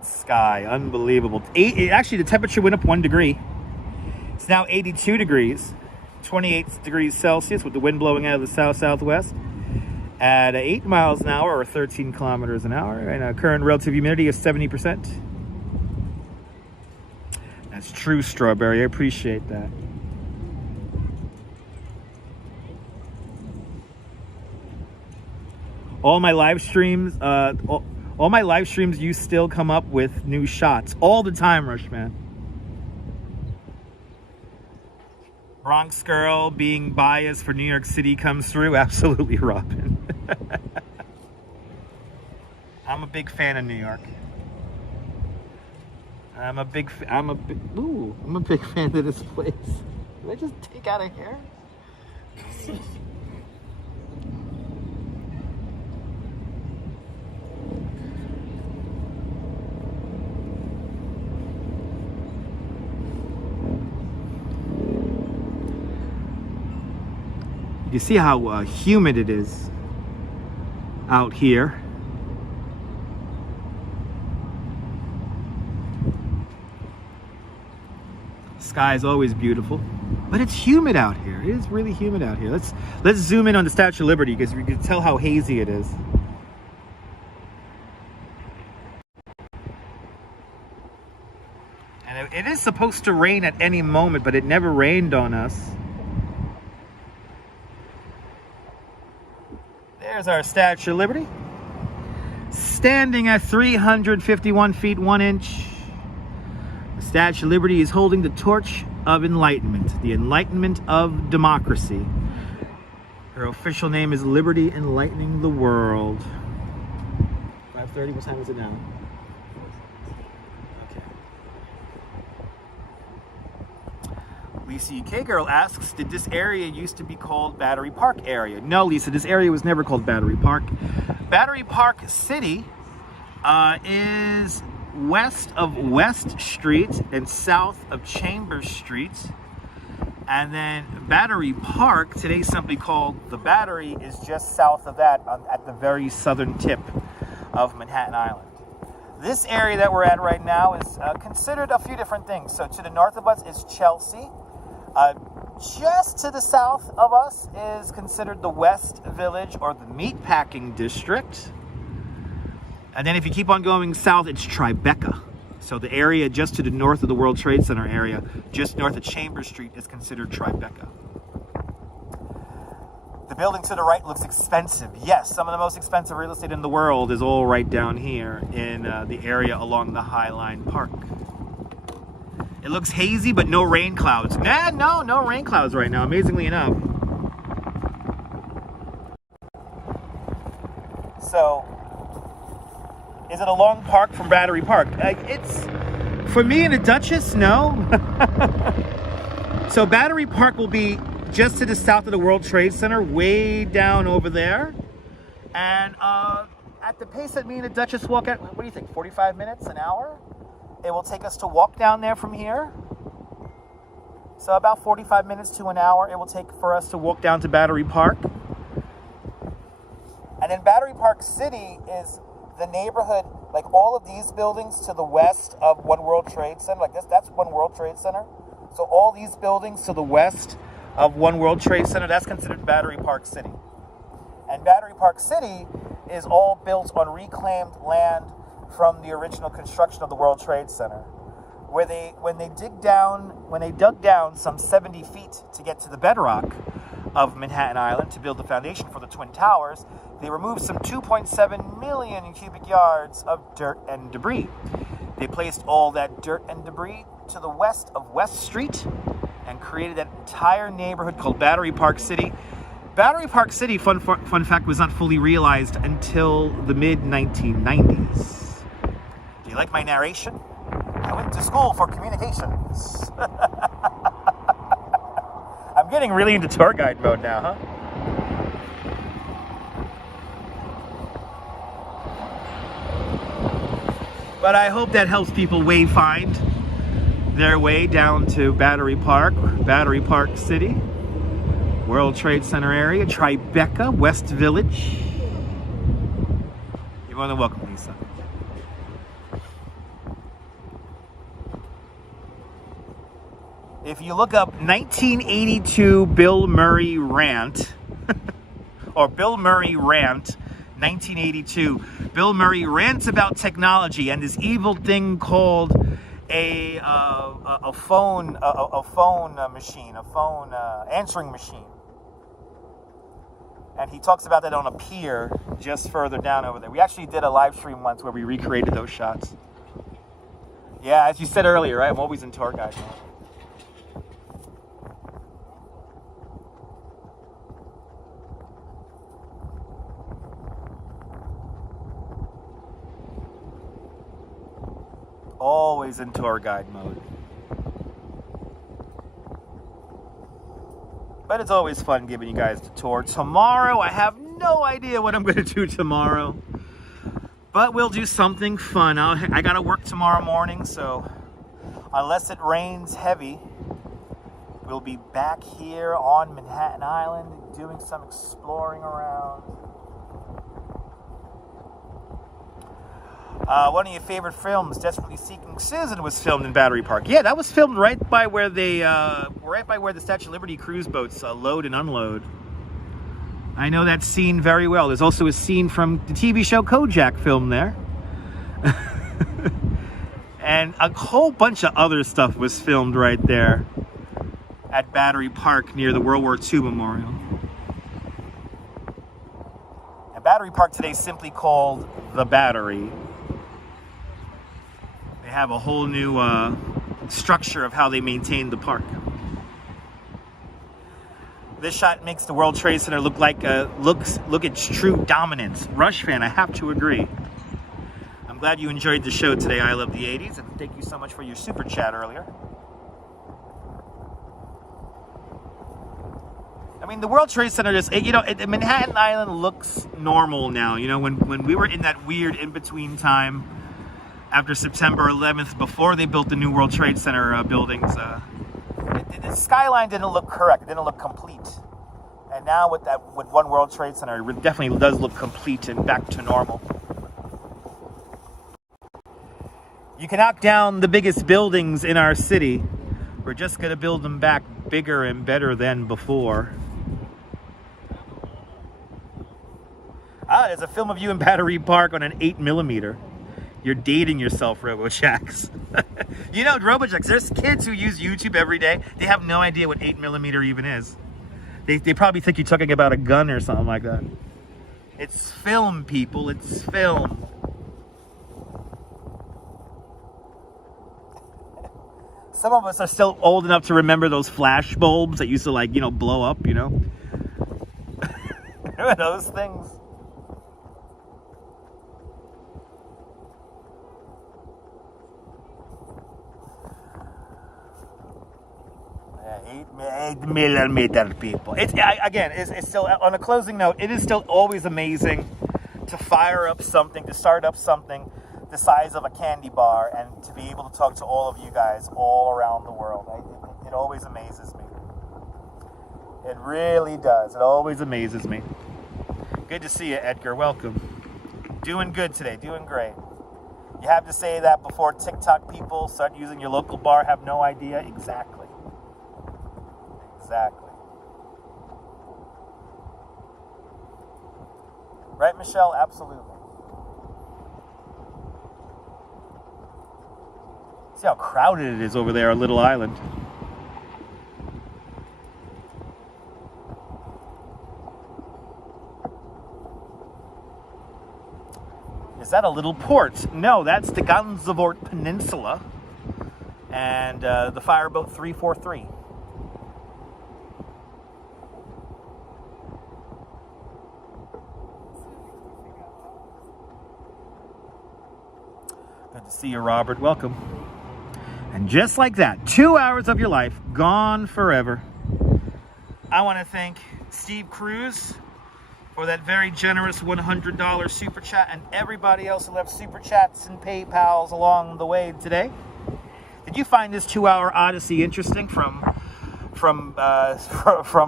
that sky. Unbelievable. Actually, the temperature went up 1 degree. It's now 82 degrees, 28 degrees Celsius with the wind blowing out of the south-southwest at 8 miles an hour or 13 kilometers an hour. And a current relative humidity is 70%. That's true, Strawberry. I appreciate that. All my live streams, you still come up with new shots all the time, Rushman. Bronx girl being biased for New York City comes through. Absolutely, Robin. I'm a big fan of New York. I'm a big fan of this place. Did I just take out a hair? You see how humid it is out here. Sky is always beautiful, but it's humid out here. It is really humid out here. Let's zoom in on the Statue of Liberty because you can tell how hazy it is. And it is supposed to rain at any moment, but it never rained on us. There's our Statue of Liberty, standing at 351 feet 1 inch. The Statue of Liberty is holding the torch of enlightenment, the enlightenment of democracy. Her official name is Liberty Enlightening the World. 5:30, what time is it now? Lisa UK Girl asks, did this area used to be called Battery Park area? No, Lisa, this area was never called Battery Park. Battery Park City is west of West Street and south of Chambers Street. And then Battery Park, today simply called The Battery, is just south of that at the very southern tip of Manhattan Island. This area that we're at right now is considered a few different things. So to the north of us is Chelsea. Just to the south of us is considered the West Village or the Meatpacking District. And then if you keep on going south, it's Tribeca. So the area just to the north of the World Trade Center area, just north of Chambers Street, is considered Tribeca. The building to the right looks expensive. Yes, some of the most expensive real estate in the world is all right down here in the area along the High Line Park. It looks hazy, but no rain clouds. No rain clouds right now, amazingly enough. So, is it a long park from Battery Park? It's, for me and the Duchess, no. So Battery Park will be just to the south of the World Trade Center, way down over there. And at the pace that me and the Duchess walk at, what do you think, 45 minutes, an hour? It will take us to walk down there from here. So about 45 minutes to an hour it will take for us to walk down to Battery Park. And then Battery Park City is the neighborhood, like all of these buildings to the west of One World Trade Center, like this, that's One World Trade Center. So all these buildings to the west of One World Trade Center, that's considered Battery Park City. And Battery Park City is all built on reclaimed land from the original construction of the World Trade Center, where when they dug down some 70 feet to get to the bedrock of Manhattan Island to build the foundation for the Twin Towers, they removed some 2.7 million cubic yards of dirt and debris. They placed all that dirt and debris to the west of West Street and created that entire neighborhood called Battery Park City. Battery Park City, fun fact, was not fully realized until the mid-1990s. Do you like my narration? I went to school for communications. I'm getting really into tour guide mode now, huh? But I hope that helps people find their way down to Battery Park City, World Trade Center area, Tribeca, West Village. You're more than welcome, Lisa. If you look up 1982 Bill Murray rant, or Bill Murray rant, 1982, Bill Murray rants about technology and this evil thing called a phone machine, a phone answering machine. And he talks about that on a pier just further down over there. We actually did a live stream once where we recreated those shots. Yeah, as you said earlier, right? I'm always in tour guide mode. Always in tour guide mode. But it's always fun giving you guys the tour. Tomorrow, I have no idea what I'm going to do tomorrow. But we'll do something fun. I got to work tomorrow morning, so unless it rains heavy, we'll be back here on Manhattan Island doing some exploring around. One of your favorite films, Desperately Seeking Susan, was filmed in Battery Park. Yeah, that was filmed right by where the Statue of Liberty cruise boats load and unload. I know that scene very well. There's also a scene from the TV show Kojak filmed there. And a whole bunch of other stuff was filmed right there at Battery Park near the World War II Memorial. And Battery Park today is simply called The Battery. They have a whole new structure of how they maintain the park. This shot makes the World Trade Center look like look its true dominance. Rush fan, I have to agree. I'm glad you enjoyed the show today. I love the 80s, and thank you so much for your super chat earlier. I mean, the World Trade Center just, Manhattan Island looks normal now. You know, when we were in that weird in-between time after September 11th, before they built the new World Trade Center buildings, the skyline didn't look correct. It didn't look complete. And now with One World Trade Center, it definitely does look complete and back to normal. You can knock down the biggest buildings in our city. We're just going to build them back bigger and better than before. There's a film of you in Battery Park on an 8mm. You're dating yourself, RoboJax. You know, RoboJax, there's kids who use YouTube every day. They have no idea what 8mm even is. They probably think you're talking about a gun or something like that. It's film, people. It's film. Some of us are still old enough to remember those flash bulbs that used to, blow up, Remember those things? Yeah, 8mm people. It's still, on a closing note, it is still always amazing to fire up something, to start up something the size of a candy bar, and to be able to talk to all of you guys all around the world. It always amazes me. It really does. It always amazes me. Good to see you, Edgar. Welcome. Doing good today. Doing great. You have to say that before TikTok people start using your local bar, have no idea. Exactly. Exactly. Right, Michelle? Absolutely. See how crowded it is over there on Little Island. Is that a little port? No, that's the Gansevoort Peninsula and the Fireboat 343. Good to see you, Robert. Welcome. And just like that, 2 hours of your life gone forever. I want to thank Steve Cruz for that very generous $100 super chat, and everybody else who left super chats and PayPals along the way today. Did you find this 2-hour odyssey interesting from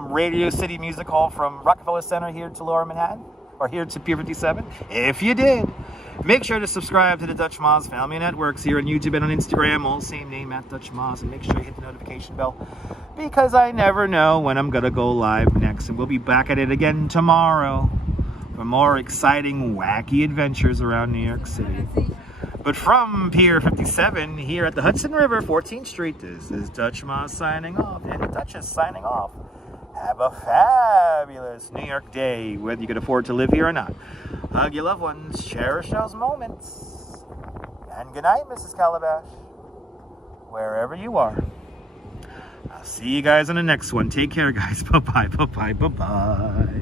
Radio City Music Hall, from Rockefeller Center here to Lower Manhattan, or here to Pier 57? If you did, Make sure to subscribe to the Dutch Moz Family Networks here on YouTube and on Instagram, all same name at Dutch Moz, and make sure you hit the notification bell because I never know when I'm gonna go live next, and we'll be back at it again tomorrow for more exciting, wacky adventures around New York City. But from Pier 57 here at the Hudson River, 14th Street, this is Dutch Moz signing off, and the Duchess signing off. Have a fabulous New York day, whether you can afford to live here or not. Hug your loved ones, cherish those moments. And good night, Mrs. Calabash, wherever you are. I'll see you guys on the next one. Take care, guys. Bye-bye, bye-bye, bye-bye.